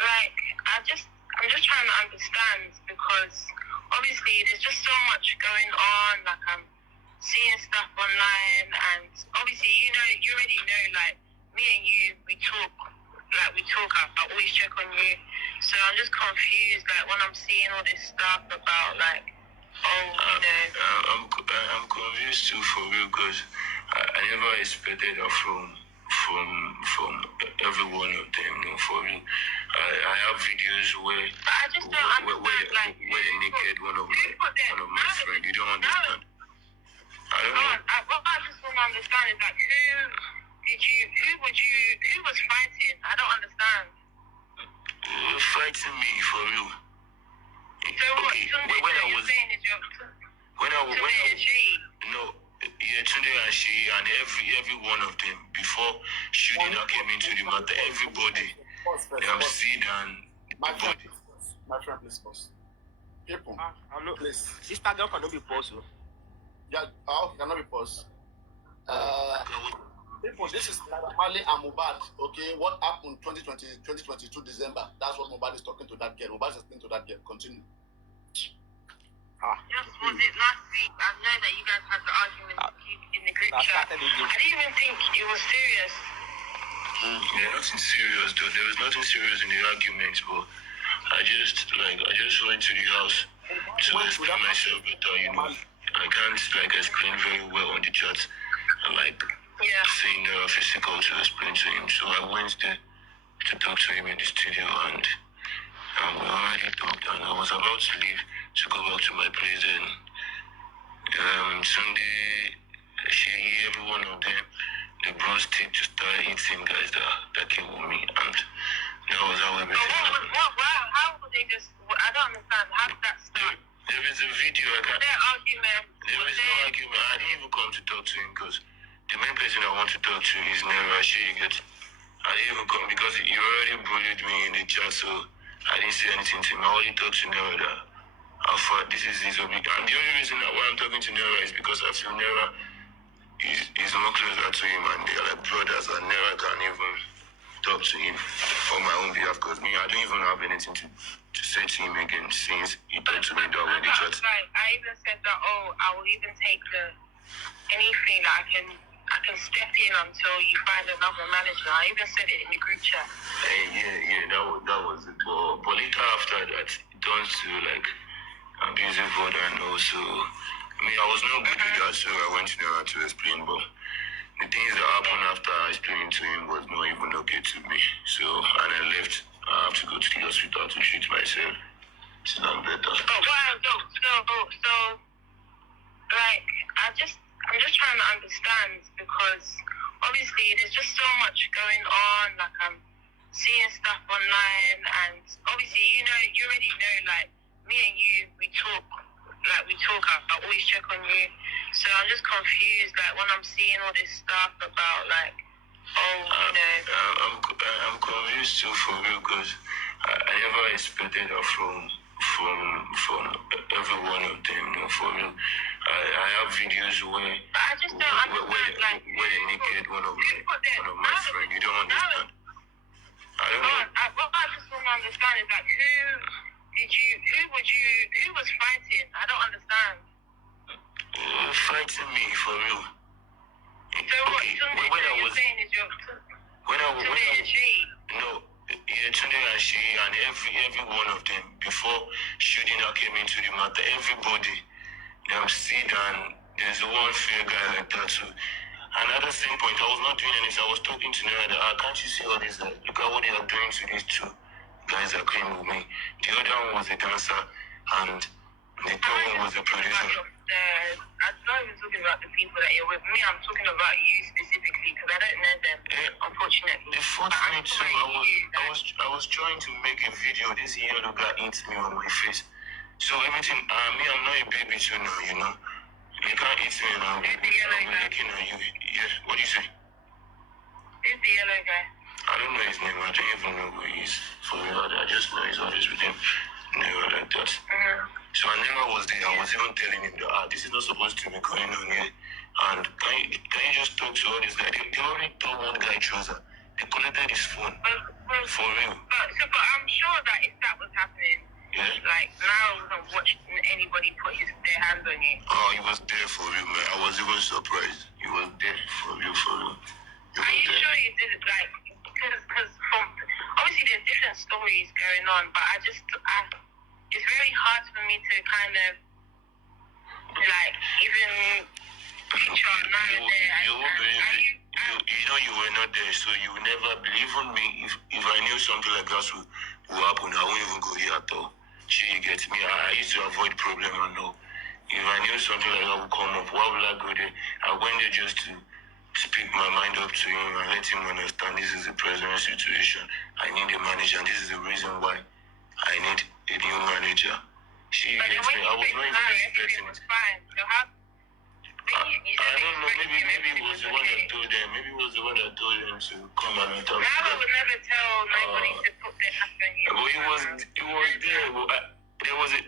like, I'm just trying to understand because obviously there's just so much going on. Like, I'm seeing stuff online, and obviously, you already know, like, me and you, we talk. I always check on you. So I'm just confused, like, when I'm seeing all this stuff about, like, I'm confused too for real because I never expected that from every one of them. For real, I have videos where I just don't understand, where they naked one of my friends. You don't understand. I don't know. What I just want to understand is, like, who was fighting? I don't understand. Fighting me for real. So what? Okay, Tunde, when I you're was saying is Tunde and she and every one of them before shooting that came into the matter, everybody they have seen and My friend, please pause. People, I'm not. please. Sister girl cannot be possible. Yeah, okay, cannot be paused. People, this is Mali and Mubad. Okay, what happened 2022 December? That's what Mubad is talking to that girl. Mubad is speaking to that girl. Continue. Just was it last week? I know that you guys had the argument in the group chat. I didn't even think it was serious. Yeah, nothing serious though. There was nothing serious in the arguments, but I just went to the house to explain myself better. I can't explain very well on the chat. Saying physical to explain to him. So I went there to talk to him in the studio, and we already talked, and I was about to leave to go back to my place, and Sunday, every one of them, they brought stick to start eating guys that came with me, and that was how everything happened. How would they just? I don't understand. How did that start? There is a video. Was there argument? There is no argument. I didn't even come to talk to him because the main person I want to talk to is Nera. I didn't even come because he already bullied me in the chat, so I didn't say anything to him. I only talked to Nera that how far this is his obligation. And the only reason why I'm talking to Nera is because I feel Nera is more closer to him, and they're like brothers, and Nera can't even talk to him on my own behalf because me, I don't even have anything to say to him again since he talked to me that way in the chat. I even said that, I will even take anything that I can step in until you find another manager. I even said it in the group chat. That was it. But later after that, it turns to like abusive word, and also I was not good with that, so I went to Nera to explain, but the things that happened after I explained to him was not even okay to me. So, and I left. I have to go to the hospital to treat myself till I'm better. Oh, wow, so, like, I'm just trying to understand because obviously there's just so much going on. Like, I'm seeing stuff online, and obviously, you already know, like, me and you, we talk. I always check on you. So I'm just confused, like, when I'm seeing all this stuff about, like, I'm confused too for real because I never expected that from every one of them. For real, I have videos where I just don't understand, like, where they naked one of my friends. You don't understand. I don't know. What I just want to understand is, like, who was fighting? I don't understand. Fighting me for real. So what? You're saying is Tunde and she and every one of them before shooting that came into the matter, everybody they have seen, and there's one fair guy like that too. And at the same point, I was not doing anything. I was talking to Nera that can't you see all this? Look at what they are doing to these two guys that came with me. The other one was a dancer, and the third one was a producer. I'm not even talking about the people that you're with. Me, I'm talking about you specifically because I don't know them, unfortunately. The first thing too, I was trying to make a video. This yellow guy hit me on my face. So everything, I'm not a baby too now, You can't hit me now, baby. I'm looking at you. Yeah, what do you say? Who's the yellow guy? I don't know his name. I don't even know who he is. For real, I just know he's always with him. Never like that. So I never was there. I was even telling him that this is not supposed to be going on here. And can you just talk to all these guys? They already told one guy trouser. They collected his phone. For real. But I'm sure that if that was happening, Yeah. like now I wasn't watching anybody put their hands on you. Oh, he was there for real, man. I was even surprised. He was there for real, for real. Are you sure you did it? Like, because from obviously there's different stories going on, but it's very hard for me to kind of like even picture now and there. You won't believe it. You know you were not there, so you will never believe on me. If I knew something like that would happen, I wouldn't even go there at all. You get me? I used to avoid problem and know. If I knew something like that would come up, why would I go there? I went there just to speak my mind up to him and let him understand this is the present situation. I need a manager, and this is the reason why I need a new manager. But then when I was you not even expecting it. was fine. So how? I don't know, maybe it was the one that told them. Maybe it was the one that told them to come and talk to Now I them. would never tell nobody to put their hands on you. But it was there.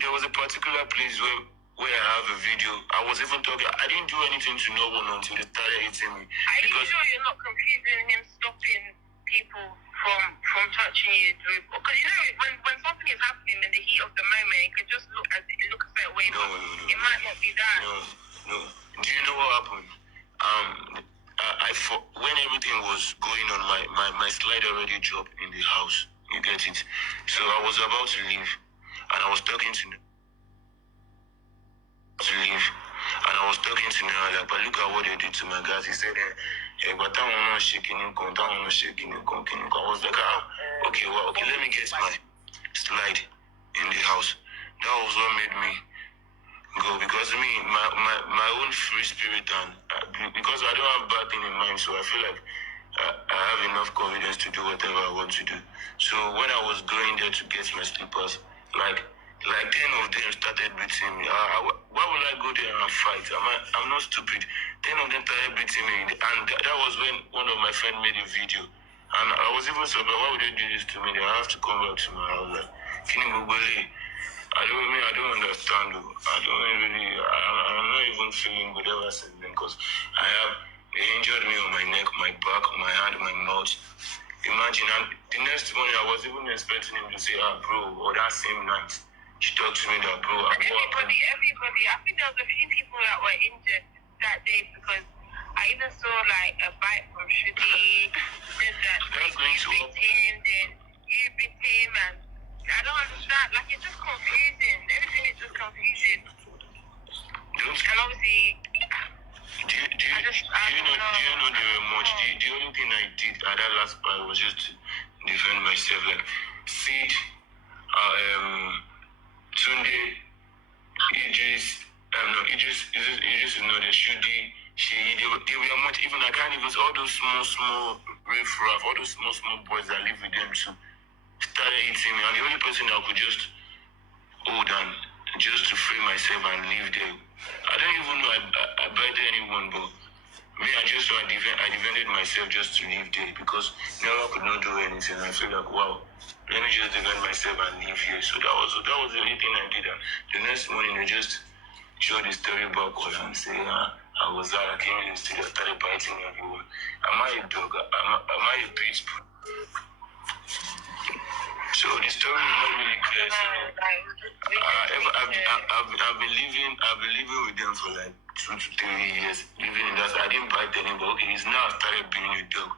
There was a particular place where I have a video. I was even talking. I didn't do anything to no one until they started hitting me. Are you sure you're not confusing him stopping people from touching you? Because you know when something is happening in the heat of the moment, it could just look a certain way. No. It might not be that. No. Do you know what happened? When everything was going on, my slide already dropped in the house. You get it? So I was about to leave, and I was talking to Nera, like, but look at what they did to my guys. He said, but that one not shaking him, that one not shaking him. I was like, okay, let me get my slide in the house. That was what made me go, because me, my own free spirit, and because I don't have bad thing in mind, so I feel like I have enough confidence to do whatever I want to do. So when I was going there to get my slippers, like 10 of them started beating me. Why would I go there and fight? I'm not stupid. 10 of them started beating me, and that was when one of my friends made a video, and I was even surprised. Why would they do this to me? They have to come back to my house. Like, I don't understand. I'm not even feeling good ever since then, because they injured me on my neck, my back, my hand, my mouth. Imagine, and the next morning I was even expecting him to say, bro, or that same night, she talked to me that, bro, everybody, I think there was a few people that were injured that day, because I even saw like a bite from Shudi, said that like, you beat him, then you beat him, and I don't understand. Like, it's just confusing. Everything is just confusing. And obviously, do you know there were much? The only thing I did at that last part was just to defend myself. Like, Sid, Tunde, Idris is not a Shudi. They were much. Even I can't even. All those small riff-raff, all those small boys that live with them too, started eating me, and the only person I could just hold on just to free myself and live there. I don't even know I bited anyone, but me, I defended myself just to live there, because never could not do anything. I feel like, wow, let me just defend myself and live here. So that was the only thing I did. And the next morning, they just showed the story backward and say, I was out, I came in the studio, started biting everyone. Am I a dog? Am I a beast? So the story is not really clear. So I've been living with them for like 2 to 3 years. Living in that, I didn't bite anybody. Okay, it's now I started being a dog.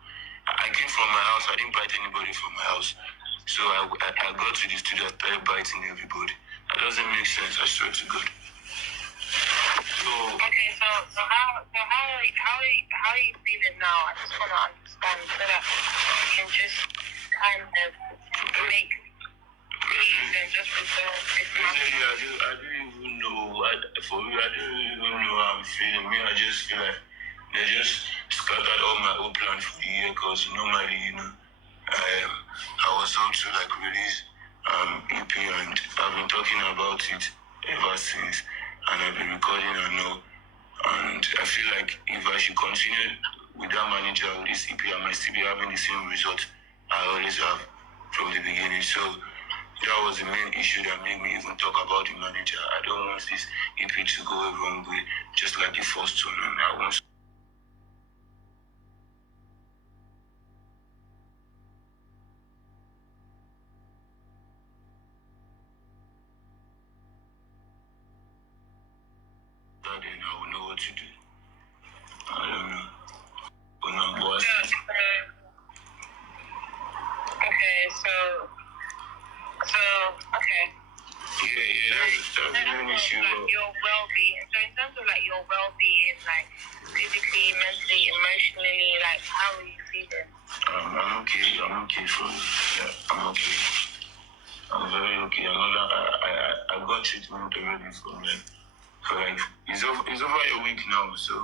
I came from my house. I didn't bite anybody from my house. So I got to the studio, I started biting everybody. That doesn't make sense. I swear to God. Okay, so how are you feeling now? I just want to understand so that we can just kind of make peace and just resolve this matter. I don't even know. For me, I don't even know how I'm feeling. Me, I just feel like they just scattered all my old plans for the year, because normally, I was up to like release EP, and I've been talking about it ever since, and I've been recording and all. And I feel like if I should continue with that manager with this EP, I might still be having the same result I always have from the beginning. So That was the main issue that made me even talk about the manager. I don't want this EP to go a wrong way, just like the first one. And I want that then I will know what to do. I don't know. But no, boss. Okay, so okay. Yeah, that's the main issue. Like your well-being. So in terms of like your well-being, like physically, mentally, emotionally, like how are you feeling? I'm okay. I'm okay for yeah, I'm okay. I'm very okay. I got treatment already for like it's over a week now. So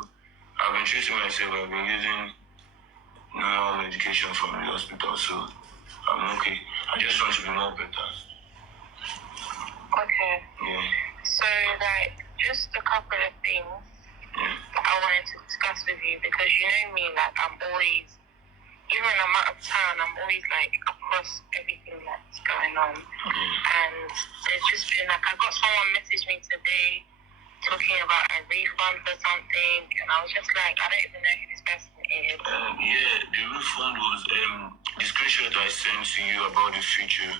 I've been treating myself. I've been using normal medication from the hospital. So I'm okay. I just want to be more better. Okay. Yeah. So like just a couple of things I wanted to discuss with you because you know me, like I'm always, even when I'm out of town, I'm always like across everything that's going on. And there's just been like, I got someone message me today talking about a refund for something, and I was just like, I don't even know who this person is. Yeah, the refund was the screenshot I sent to you about the future.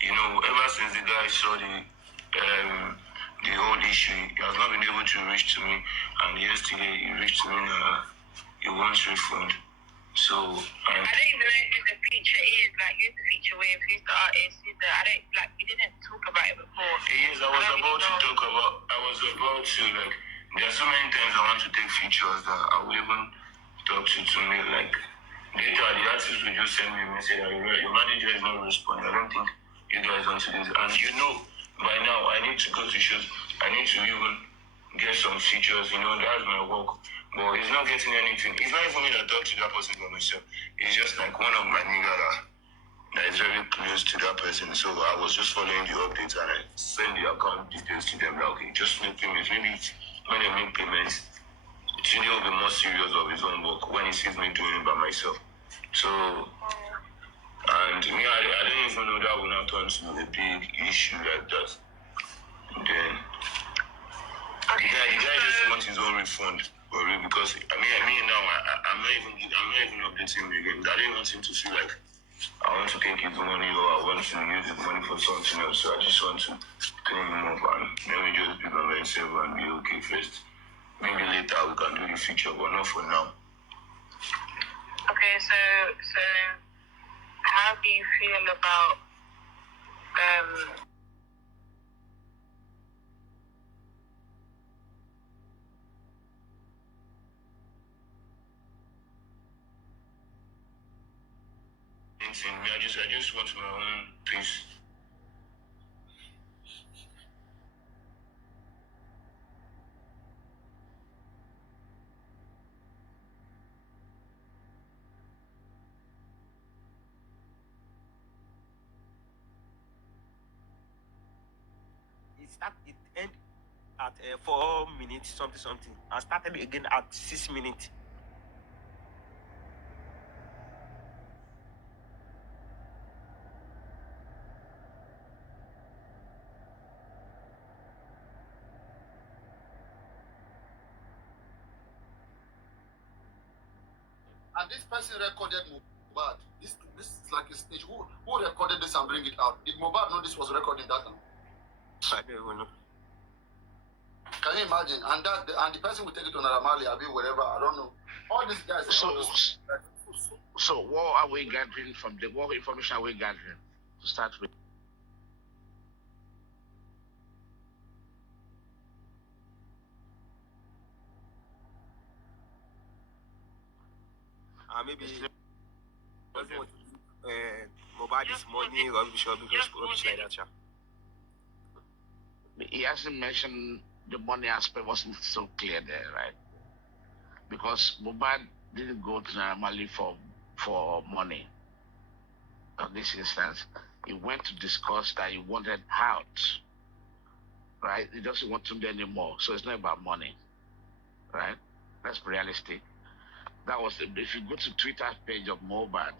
You know, ever since the guy saw the whole issue, he has not been able to reach to me. And yesterday he reached to me and he wants refund. So I don't even know who the feature is. Like, who's the feature with? Who's the artist? Who's the? I don't like. We didn't talk about it before. yes, I was about to like. There are so many times I want to take features that I will even talk to me like. Later, the artist will just send me a message that your manager is not responding. I don't think you guys want to do this. And you know, by now, I need to go to shows. I need to even get some features. You know, that's my work. But he's not getting anything. It's not even me that talk to that person by myself. It's just like one of my niggas that is very close to that person. So I was just following the updates and I send the account details to them. Like, okay, just make payments. Maybe when they make payments, Tunde will be more serious of his own work when he sees me doing it by myself. So, and me, I didn't even know that would not turn to a big issue like that. And then, the guy just wants his own refund for real because I mean now I'm not even updating him again. I didn't want him to feel like I want to take his money or I want to use his money for something else. So I just want to clean him up and let me just be by myself and be okay first. Maybe later we can do the feature, but not for now. Okay, so how do you feel about I just want my own peace. It end at 4 minutes something and started again at 6 minutes. And this person recorded Mohbad. This is like a stage. Who recorded this and bring it out? Did Mohbad know this was recording that time? I don't even know. Can you imagine? And the person will take it to Naramali, Abi, wherever. I don't know. All these guys. So what are we gathering from the what information are we gathering to start with? Maybe doesn't want to Mohbad is money rubbish like that. Yeah. He hasn't mentioned the money aspect wasn't so clear there, right? Because Mohbad didn't go to Naramali for money. In this instance, he went to discuss that he wanted out, right? He doesn't want to do anymore, so it's not about money, right? That's realistic. That was if you go to Twitter page of Mohbad,